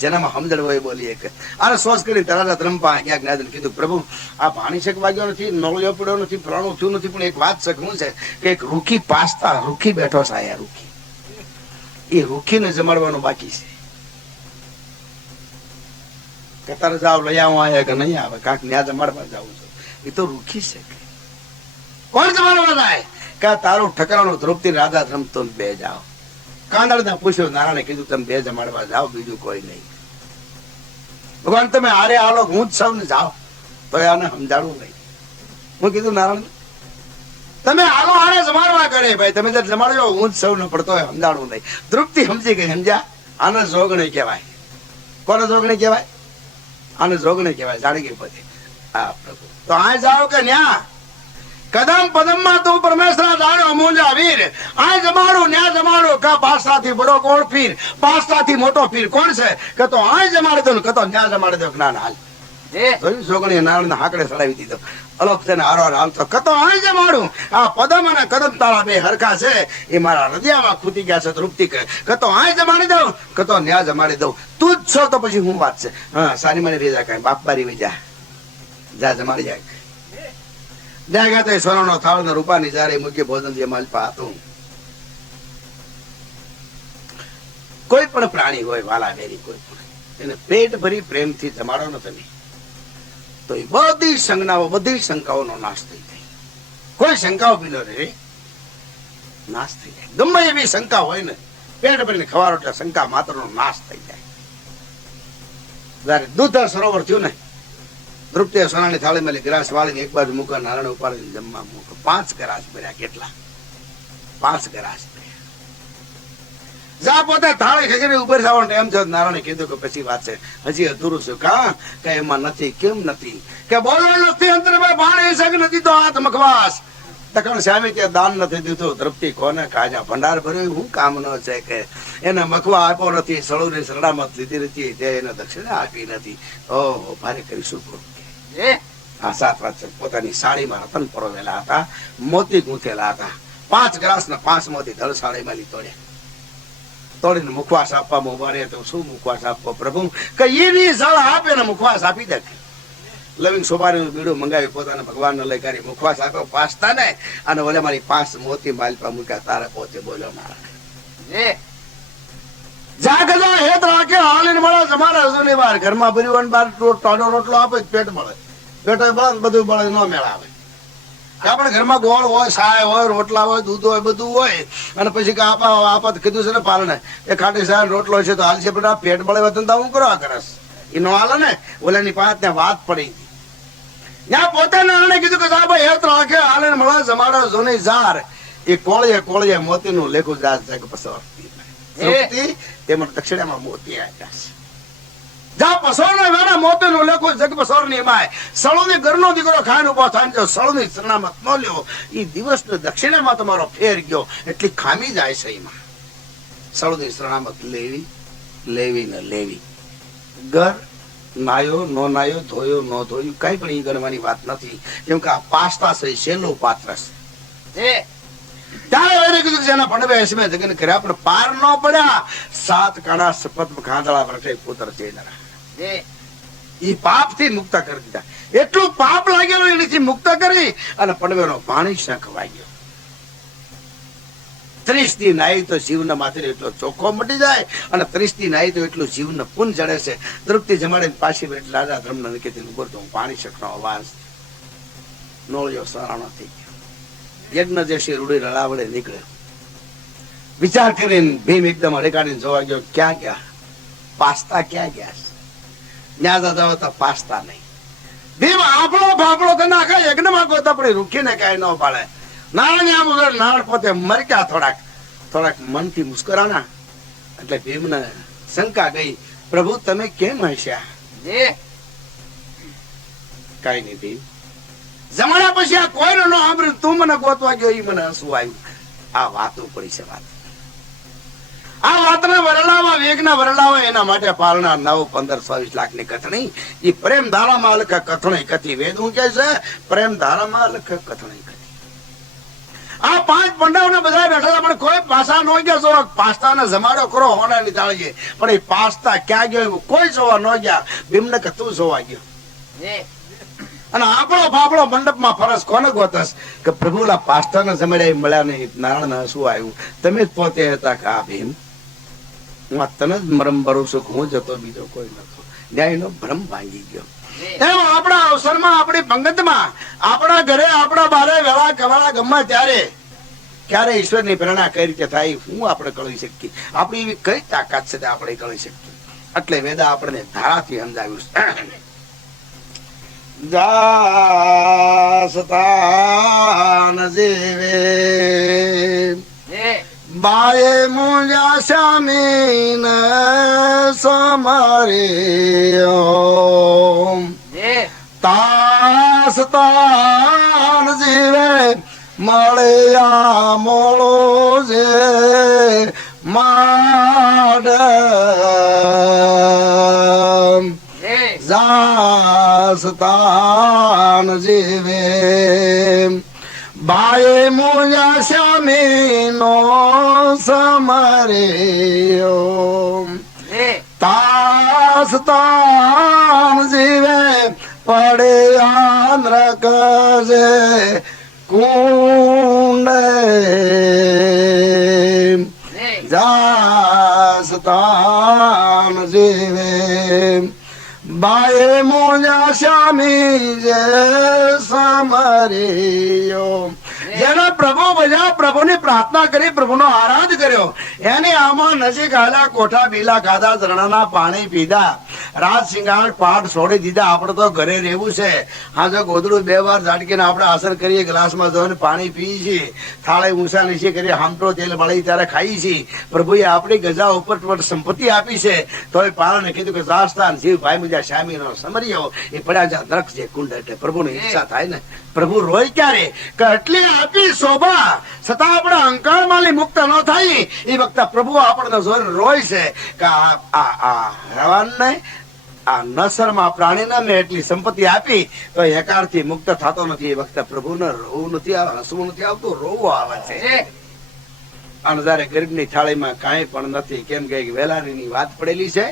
જેનામાં સમજણ હોય બોલીએ કે આને સોચ કરી તરાજા ત્રંપા ક્યાંક નાદન કીધું પ્રભુ આ પાણી શક વાગ્યો નથી નળિયો પડ્યો નથી પ્રાણું થયું નથી પણ એક વાત છે શું છે કે એક રૂખી પાસ્તા રૂખી બેઠો છે આયા રૂખી એ રૂખીને જમાડવાનું બાકી છે. કે તારે જાવ લઈ આવો આયા કે નહીં આવે કાંક ન્યા જમાડવા જાવું છું એ તો રૂખી છે. કોણ જમાડવા જાય કે તારું ઠકરાનું ધ્રુપતિ રાજા રમતો બે જાઓ. કાંદળને પૂછ્યું નારાયણે કીધું તમે બે જમાડવા જાઓ બીજું કોઈ નહીં. ભગવાન તમે હારે આલો હું જ સૌને જાઓ તો આને સમજાડવું નહીં. હું કીધું નારાયણ તમે હાલો હારે જમાડવા કરે ભાઈ તમે જયારે જમાડજો હું જ સૌને પડતો હોય સમજાડવું નહીં. તૃપ્તિ સમજી ગઈ સમજ્યા. આને જોગણી કહેવાય. કોને જોગણી કહેવાય? આને જોગણી કહેવાય. જાણી ગઈ પછી હા પ્રભુ તો આ જાઓ કે ન્યા કદમ પદમ માં તું પરમેશ્વર જાણો અમૂલ્ય વીર આ જમાડું ન્યા જમાડું કા પાસરાથી બડો કોણ ફીર પાસરાથી મોટો ફીર કોણ છે કે તો આ જમાડી દો કે તો ન્યા જમાડી દો જ્ઞાન હાલ જોયું જોગણી નારાયણ હાકડે ચડાવી દીધો. અલોક તેને હારો હાલતો કતો આ જમાડું આ પદમ અને કદમ તારા બે હરખા છે એ મારા હૃદયમાં ખૂટી ગયા છે તૃપ્તિ કે તો આ જમાડી દઉં કે તો ન્યા જમાડી દઉં તું જ છો તો પછી હું વાત છે. હા સારી મને રેજા કઈ બાપ બારી જા જા જમાડી જાય. ત્યાં ગયા તો સોનાનો થાળ ને રૂપાની જારે મૂકી ભોજન જે માલપા હતું. કોઈ પણ પ્રાણી હોય વાલા વેરી કોઈ પણ એને પેટ ભરી પ્રેમથી જમાડો ને તમે તો એ બધી સંજ્ઞાઓ બધી શંકાઓનો નાશ થઈ જાય. કોઈ શંકાઓ પીલો રે નાશ થઈ જાય. ગમે એવી શંકા હોય ને પેટ ભરીને ખવારો એટલે શંકા માત્રનો નાશ થઈ જાય. જયારે દૂધ સરોવર થયું ને તૃપ્તિ સોનાની થાળી માં ગ્રાસ વાળીને એક બાજુ મૂકા નારાયણ ઉપાડીને જમવા મૂકો. 5 ગ્રાસ ભર્યા. કેટલા? 5 ગ્રાસ ભર્યા. જા પોતે થાળી ખેંચીને ઉપર થવાનો એમ છે. નારાયણે કીધું કે પછી વાત છે હજી અધૂરું છે. કા કે એમાં નથી કેમ નથી કે બોલવાનું નથી અંતર પાણી શક નથી તો હાથ મખવાસ તકણ સામે ત્યાં દાન નથી દીધું. તૃપ્તિ કોને કાજા ભંડાર ભર્યો હું કામ ન છે કે એને મખવા આપ્યો નથી સળુની શરણામત લીધી નથી તે એને દક્ષિણા આપી નથી. ઓહો ભારે કરીશું આ 7 વાત છે. પોતાની સાડીમાં રતન પરોવેલા હતા મોતી ગૂંથેલા હતા. 5 ગ્રાસ ને 5 મોતી ધડ સાડીમાં તોડ્યા. તોડીને મુખવાસ આપવામાં ઉભા રહે તો શું મુખવાસ આપવો પ્રભુ કે એની સળ આપે ને મુખવાસ આપી દે. લવિંગ સોપારીનું બીડું મંગાવી પોતાના ભગવાનને લઈ કરી મુખવાસ આપ્યો પાસ્તા ને અને ઓલે મારી 5 મોતી માલપા મૂક્યા. તારે પોતે બોલ્યો મારા જાગજા હેત રાખે હાલીને મળે તમારા હજુની વાર ઘરમાં ભર્યું બાર ટાઢો રોટલો આપે પેટ મળે. પેટ મળે બધું મળે ન મેળાવે. આપણે ઘરમાં ગોળ હોય સાય હોય રોટલા હોય દૂધ હોય બધું હોય અને પછી આપત કીધું છે ને પાલને એ ખાટી સાય રોટલો છે તો હાલ છે પેટ મળે વતન તો હું કરવા કરસ એ નો હાલે ને. ઓલાની પાંચ ત્યાં વાત પડી ત્યાં પોતે નારાયણે કીધું કે સાહેબ હેત રાખે હાલે મળે જમાડો જોની ઝાર એ કોળીએ કોળીએ મોતીનું લેખું જાત જગ પસવતી તેમજ દક્ષિણામાં મોતી આપ્યા છે. જા પસોરને વેણા મોતીનું લેખું જગ પસોરની માય સળુની ઘરનો દીકરો ખાઈને ઉભો થાય જો સળુની શરણામત ન લ્યો એ દિવસને દક્ષિણામાં તમારો ફેર ગયો એટલી ખામી જાય છે. એમાં સળુની શરણામત લેવી લેવી ને લેવી. ઘર નાયો નો નાયો ધોયો ન ધોયું કઈ પણ એ ગણવાની વાત નથી. કેમ કે આ પાસ્તા છે છેલ્લું પાત્ર છે. ત્યારે કીધું જેના પડવે હસમે જગન કર્યા પણ પાર ન પડ્યા 7 કાણા સપત ખાંદળા વરસે પુત્ર છે. એ પાપ થી મુક્ત કરી દીધા. એટલું પાપ લાગેલું એની મુક્ત કરી અને પડવેનો પાણી શંખ વાગ્યો. 30 દી નાઈ તો જીવના માથે એટલો ચોખ્ખો મટી જાય અને 30 દી નાઈ તો એટલું જીવને પુન ચડે છે. તૃપ્તિ જમાડીને પાછી એટલે રાજા ધર્મ નિકેતન ઉપર તો પાણી શંખનો અવાજ નોળિયો સરાણો થઈ ગયો. યજ્ઞ જેસી રૂડી રળાવડે નીકળે. વિચાર કરીને ભીમ એકદમ હડકાડીને જોવા ગયો, ક્યાં ગયા? પાસ્તા ક્યાં ગયા? ન્યા જાવ તો પાસ્તા નહીં. ભીમ આપણો ફાફડો કરી નાખે યજ્ઞમાં ગોતા પડી, રૂકીને કઈ ન પાડે. નારાયણ આમ વગર નારાયણ પોતે મરી ગયા. થોડાક મનથી મુસ્કરાના એટલે ભીમને શંકા ગઈ, પ્રભુ તમે કેમ હસ્યા? કઈ નહીં ભીમ, જમાડા પછી આ કોઈનો ન સાંભળ્યું, તું મને ગોતવા ગયો એ મને હસવું આવ્યું. આ વાતો પડી છે. આ વાતના વરલાવા વેગના વરલાવા એના માટે પાલના 9, 15, 24 લાખની કથણી. એ પ્રેમ ધારામાં લખ કથણી કથી. વેદ હું કે છે પ્રેમ ધારામાં લખ કથણી કથી. આ 5 પંડાવને બધા બેઠા હતા, પણ કોઈ પાસા ન ગયા. જો પાસ્તાને જમાડો કરો હોનાની તાળીએ, પણ એ પાસ્તા ક્યાં ગયો એવું કોઈ જોવા ન ગયા. ભીમને કે તું જોવા ગયો. અને આપણો ફાફડો મંડપમાં ફરસ કોને ગોતસ કે પ્રભુલા પાસ્તાને જમાડ્યા મળ્યા નહીં. નારાયણ શું આવ્યું? તમે જ પોતે હતા કે આ ભીમ હું આ તને જ મરમ ભરું છું, હું જતો બીજો કોઈ નતો. ન્યાયનો ભ્રમ ભાંગી ગયો. એમ આપણા અવસરમાં, આપણી પંગતમાં, આપણા ઘરે, આપણા બારે વેળા કવાળા ગમવા ત્યારે ક્યારે ઈશ્વરની પ્રેરણા કઈ રીતે થાય હું આપણે કળી શકીએ? આપણી એવી કઈ તાકાત છે આપણે કળી શકીએ? એટલે વેદા આપણને ધારાથી સમજાવ્યું છે. જાસતાન જીવે બાએ મુંજા શામીન સમારે તાસતાન જીવે મળ્યા મોળો જે માડ જાસતાન જીવે બાએ મુંજા શ્યામીનો સમર્યો તાસતાન જીવે પડે આંદ્રક જે કુંડે જાસતાન જીવે બાએ મોજા શ્યામી જે સમર્યો. જેને પ્રભુ ભજ્યા, પ્રભુની પ્રાર્થના કરી, પ્રભુનો આરાધ કર્યો, એને આમાં નજીક આલા કોઠા બીલા ખાધા, ઝરણાના પાણી પીધા, રાત સિંગાણ પાઠ છોડી દીધા. આપણે તો ઘરે રહેવું છે. હા, જો ગોદડું 2 વાર ઝાટકીને આપણે આસન કરીએ, ગ્લાસમાં જઈને પાણી પીએ છીએ, થાળે ઊંચા નીચે કરી હામટો તેલ મળી ત્યારે ખાઈએ છીએ. પ્રભુએ આપણી ગજા ઉપર સંપત્તિ આપી છે, તો એ પાળને કીધું કે જાસ્તાન જીવ ભાઈ મુજા શામીનો સમર્યો એ પડ્યા જા નરક જે કુંડ. એટલે પ્રભુની ઈચ્છા થાય ને, પ્રભુ રોય ક્યારે કે એટલી આપી શોભા છતાં આપણે અંકાળમાંથી મુક્ત ન થાય એ વખતે પ્રભુ આપણને જોઈને રોય છે કે આ હેવાનને, આ નસરમાં પ્રાણીને મેં એટલી સંપત્તિ આપી તો એકારથી મુક્ત થતો નથી. એ વખતે પ્રભુને રોવું નથી આવે, હસવું નથી આવતું, રોવું આવે છે. અને જયારે ગરીબની થાળીમાં કાંઈ પણ નથી, કેમ કે વેલારીની વાત પડેલી છે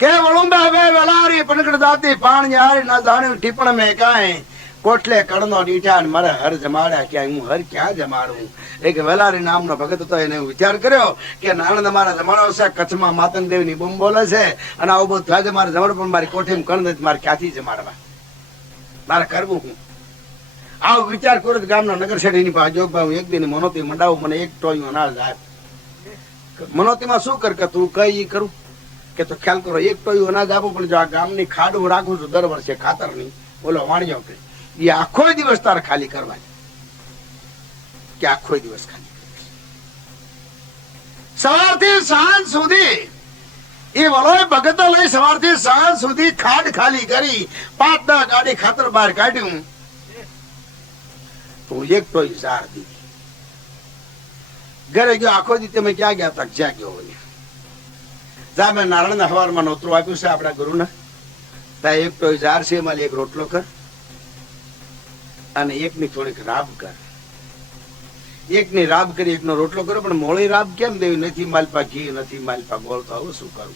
કે વળુંબા વે વેલારી પનકડ દાતી પાણ યારી ના જાણ્યું ટીપણ મેં કાંઈ કોટલે કડનો દીઠા ને મારે હર જમાડ્યા. ક્યાં હું હર ક્યાં જમાડું? એક વેલારી નામનો ભગત હતો, એને વિચાર કર્યો કે નાણંદ મારા જમાડો છે, કચ્છમાં માતંગ દેવી ની બૂમ બોલે છે અને આવું બધું થાય છે, મારે જમાડું, પણ મારી કોઠીમાં કણ નથી, મારે ક્યાંથી જમાડવા, મારે કરવું હું? આવો વિચાર કરો ગામના નગર શેઠી ની પાસે જોગભાઈ હું એક દિન મનોતી મંડાવું, મને 1 ટોયું અનાજ આપ. મનોતીમાં શું કર કે તું કઈ કરું કે તો ખ્યાલ કરો 1 ટોયું અનાજ આપો, પણ જો આ ગામની ખાડ હું રાખું છું દર વર્ષે ખાતરની, બોલો વાણિયો કે એ આખો દિવસ તારે ખાલી કરવા કે આખો દિવસ ખાલી સવારથી સાંજ સુધી એ વલોય ભગતો લઈ સવારથી સાંજ સુધી ખાડ ખાલી કરી 5-10 ગાડી ખાતર બહાર કાઢ્યું. તો 1 ટોયું ઝાડ દીધી. ઘરે ગયો, આખો દી તમે ક્યાં ગયા? તક જ્યાં ગયો જા મેં નારાયણ હવારમાં નોતરું આપ્યું છે આપણા ગુરુને, ત્યાં 1 ટોયું ઝાડ છે, એમાં 1 રોટલો કર અને 1ની થોડીક રાબ કર. 1ની રાબ કરી 1નો રોટલો કરો, પણ મોળી રાબ કેમ દેવી? નથી માલપા ઘી, નથી માલપા ગોળ, તો આવું શું કરું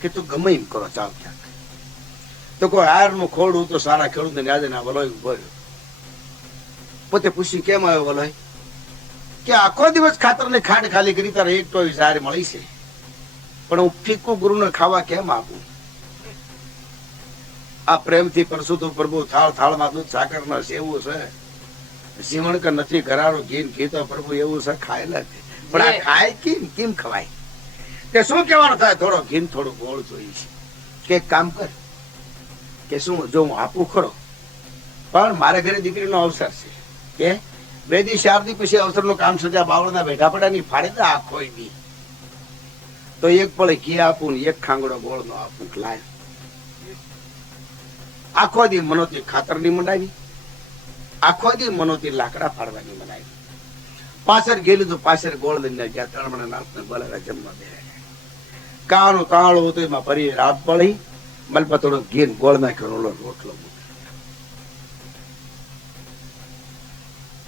કે તું ગમે એમ કરો ચાલ ક્યાંક. તો કોઈ હારનું ખોડું તો સારા ખેડૂત ને આજે ના વલોય ઉભો રહ્યો. પોતે પૂછ્યું કેમ આવ્યો વલોય? કે આખો દિવસ ખાતર ને ખાડ ખાલી કરી, તારે 1 ટોયું ઝાડ મળી છે, પણ હું ફીકું ગુરુને ખાવા કેમ આપું? આ પ્રેમથી પરસુતું પ્રભુ થાળ થાળમાં દૂધ સાકર ના સેવું છે, સીવણ કે નથી કરારો ઘી ઘી તો પ્રભુ એવું છે ખાયેલા છે પણ આ ખાય કેમ ખવાય કે શું કહેવાનું થાય થોડો ઘી થોડું ગોળ જોઈએ છે કે એક કામ કર કે શું જો હું આપું ખરો પણ મારા ઘરે દીકરીનો અવસર છે કે 2 દી 4 દી પછી અવસરનું કામ સજા બાવળના બેઠા પડાની ફાડી દે આખો દી તો એક પળે ઘી આપું ને એક ખાંગડો ગોળ નો આપું લાય આખો દી મનોતી ખાતર ની મંડાવી આખો દી મનોતી લાકડા ફાડવાની મનાવી પાછળ ગયેલું તો પાછળ ગોળ લઈને ગયા ત્રણ નાથને બોલાવ્યા જમવા બે કાણું તાળું હતું એમાં ફરી રાત પડી મલપા થોડો ઘી ગોળ નાખ્યો રોટલો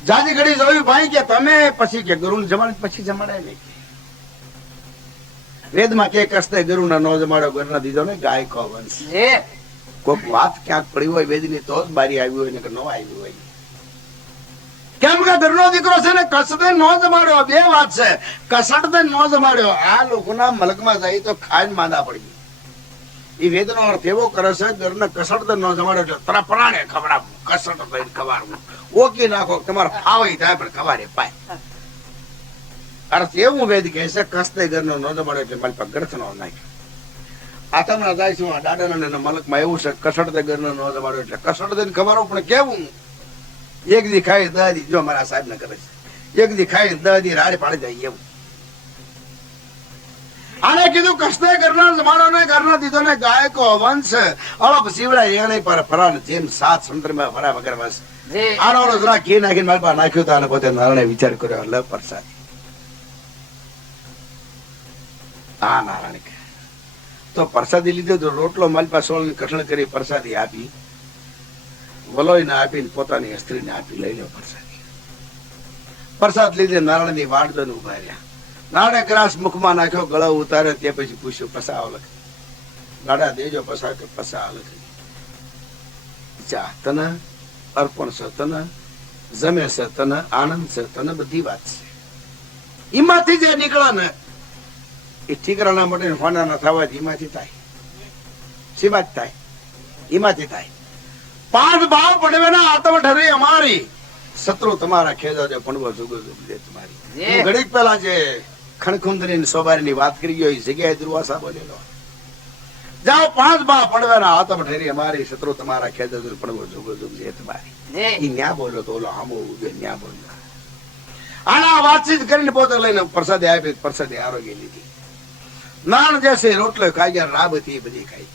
જાજી ઘડી જોયું ભાઈ કે તમે પછી કે ગુરુ જમાડે પછી જમાડે નહીં વેદમાં કે કસ્તે ગુરુ ના નો જમાડ્યો ઘરના દીધો ને ગાય કો વંશ કોઈક વાત ક્યાંક પડી હોય વેદની તો જ બારી આવી હોય ને કે ન આવી હોય કેમ કે ઘરનો દીકરો છે ને કસડે નો જમાડ્યો બે વાત છે કસડે નો જમાડ્યો આ લોકોના મલકમાં જાય તો ખાઈને માંદા પડી એ વેદનો અર્થ એવો કરે છે ઘરને કસડે નો જમાડ્યો એટલે તરા પ્રાણે ખવડાવવું કસડ લઈને ખવાડવું ઓકી નાખો તમારે ફાવાઈ થાય પણ ખવાડે પાય અર્થ એવું વેદ કહે છે કસડે ઘરનો નો જમાડ્યો એટલે મારી પાસે ગ્રથ નો નાખ્યો આતમના જાય છે દાદાના મલકમાં એવું છે કસડે ઘરનો નો જમાડ્યો એટલે કસડ દઈને ખવાડો પણ કેવું એક દી ખાઈ 10 દી જો મારા સાહેબ ને કરે છે એક દી ખાઈ 10 દી રાડે પાડી જાય એવું આને કીધું કસ્તે ઘરના જમાડો ને ઘરના દીધો ને ગાય કો વંશ અળપ શિવડા એણે પર ફરાન જેમ 7 સમુદ્રમાં ફરા વગર વંશ આનો જરા ઘી નાખીને મારી પાસે નાખ્યો તો અને પોતે નારાયણે વિચાર કર્યો લ પ્રસાદ આ નારાયણ તો પ્રસાદી લીધો તો રોટલો મારી પાસે સોળની કઠણ કરી પ્રસાદી આપી વલોઈ ને આપીને પોતાની સ્ત્રીને આપી લઈ લો પ્રસાદ લીધે નારાયણ ની વાડ જોઈને ઉભા રહ્યા નારાયણે ગ્રાસ મુખમાં નાખ્યો ગળો ઉતારે તે પછી પૂછ્યું પસાવ લખ નાડા દેજો પસા કે પસા લખ જા તને અર્પણ છે તને જમે છે તને આનંદ છે તને બધી વાત છે એમાંથી જે નીકળે ને એ ઠીકરાના માટે હોના ના થવા એમાંથી થાય શી વાત થાય એમાંથી થાય 5 ભાવ પડવેના આત્મ ઠરે અમારી શત્રુ તમારા ખેદા દે પડવો જુગો જુગ દે તમારી ઘડીક પહેલા જે ખણખુંદરી ની સોબારી ની વાત કરી ગયો એ જગ્યાએ દુર્વાસા બોલેલો જાઓ 5 ભાવ પડવેના આત્મ ઠરે અમારી શત્રુ તમારા ખેદા દે પડવો જુગો જુગ દે તમારી ઈ ન્યા બોલ્યો તો ઓલો આમો ઉગે ન્યા બોલ્યો આના વાતચીત કરીને પોતે લઈને પ્રસાદે આપી પ્રસાદે આરોગ્ય લીધી નાણ જેસે રોટલો ખાઈ ગયા રાબ હતી બધી ખાઈ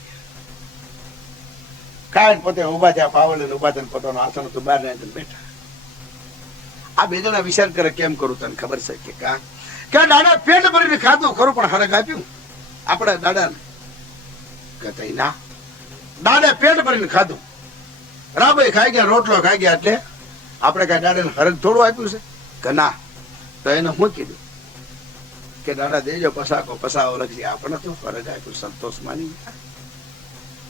ખાઈને પોતે ઉભા થયા પાવડે ઉભા થઈને પોતાનું આસન હતું બહાર બેઠા આ બે જણા વિચાર કરે કેમ કરું તને ખબર છે કે દાદા પેટ ભરીને ખાધું ખરું પણ હરખ આપ્યું આપણે દાદાને કે ના દાદા પેટ ભરીને ખાધું રાબાઈ ખાઈ ગયા રોટલો ખાઈ ગયા એટલે આપણે કઈ દાદાને હરખ થોડું આપ્યું છે કે ના તો એને હું કીધું કે દાદા દેજો પસાકો પસાવો લખી આપણે તો હરખ આપ્યું સંતોષ માની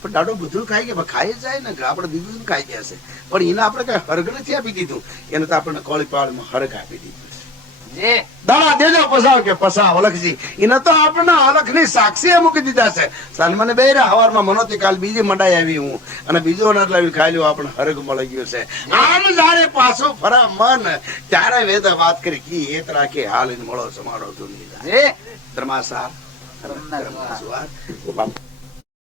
પણ દાડો બધું ખાઈ ગયા ખાઈ જાય ને આપણે દીધું ખાઈ ગયા છે પણ એને આપણે કઈ હરગ નથી આપી દીધું એને તો આપણને કોળી પાળમાં હરગ આપી દીધું છે દાડા દેજો પસાવ કે પસાવ અલખજી એને તો આપણને અલખ ની સાક્ષી મૂકી દીધા છે સલમાન બેરા હવારમાં મનોતી કાલ બીજી મંડાઈ આવી હું અને બીજો નટ લાવી ખાઈ લ્યો આપણે હરગ મળી ગયો છે આમ જાણે પાછું ફરા મન ત્યારે વેદ વાત કરી કી હેત રાખે હાલ મળો સમાડો દુનિયા ધર્માસાર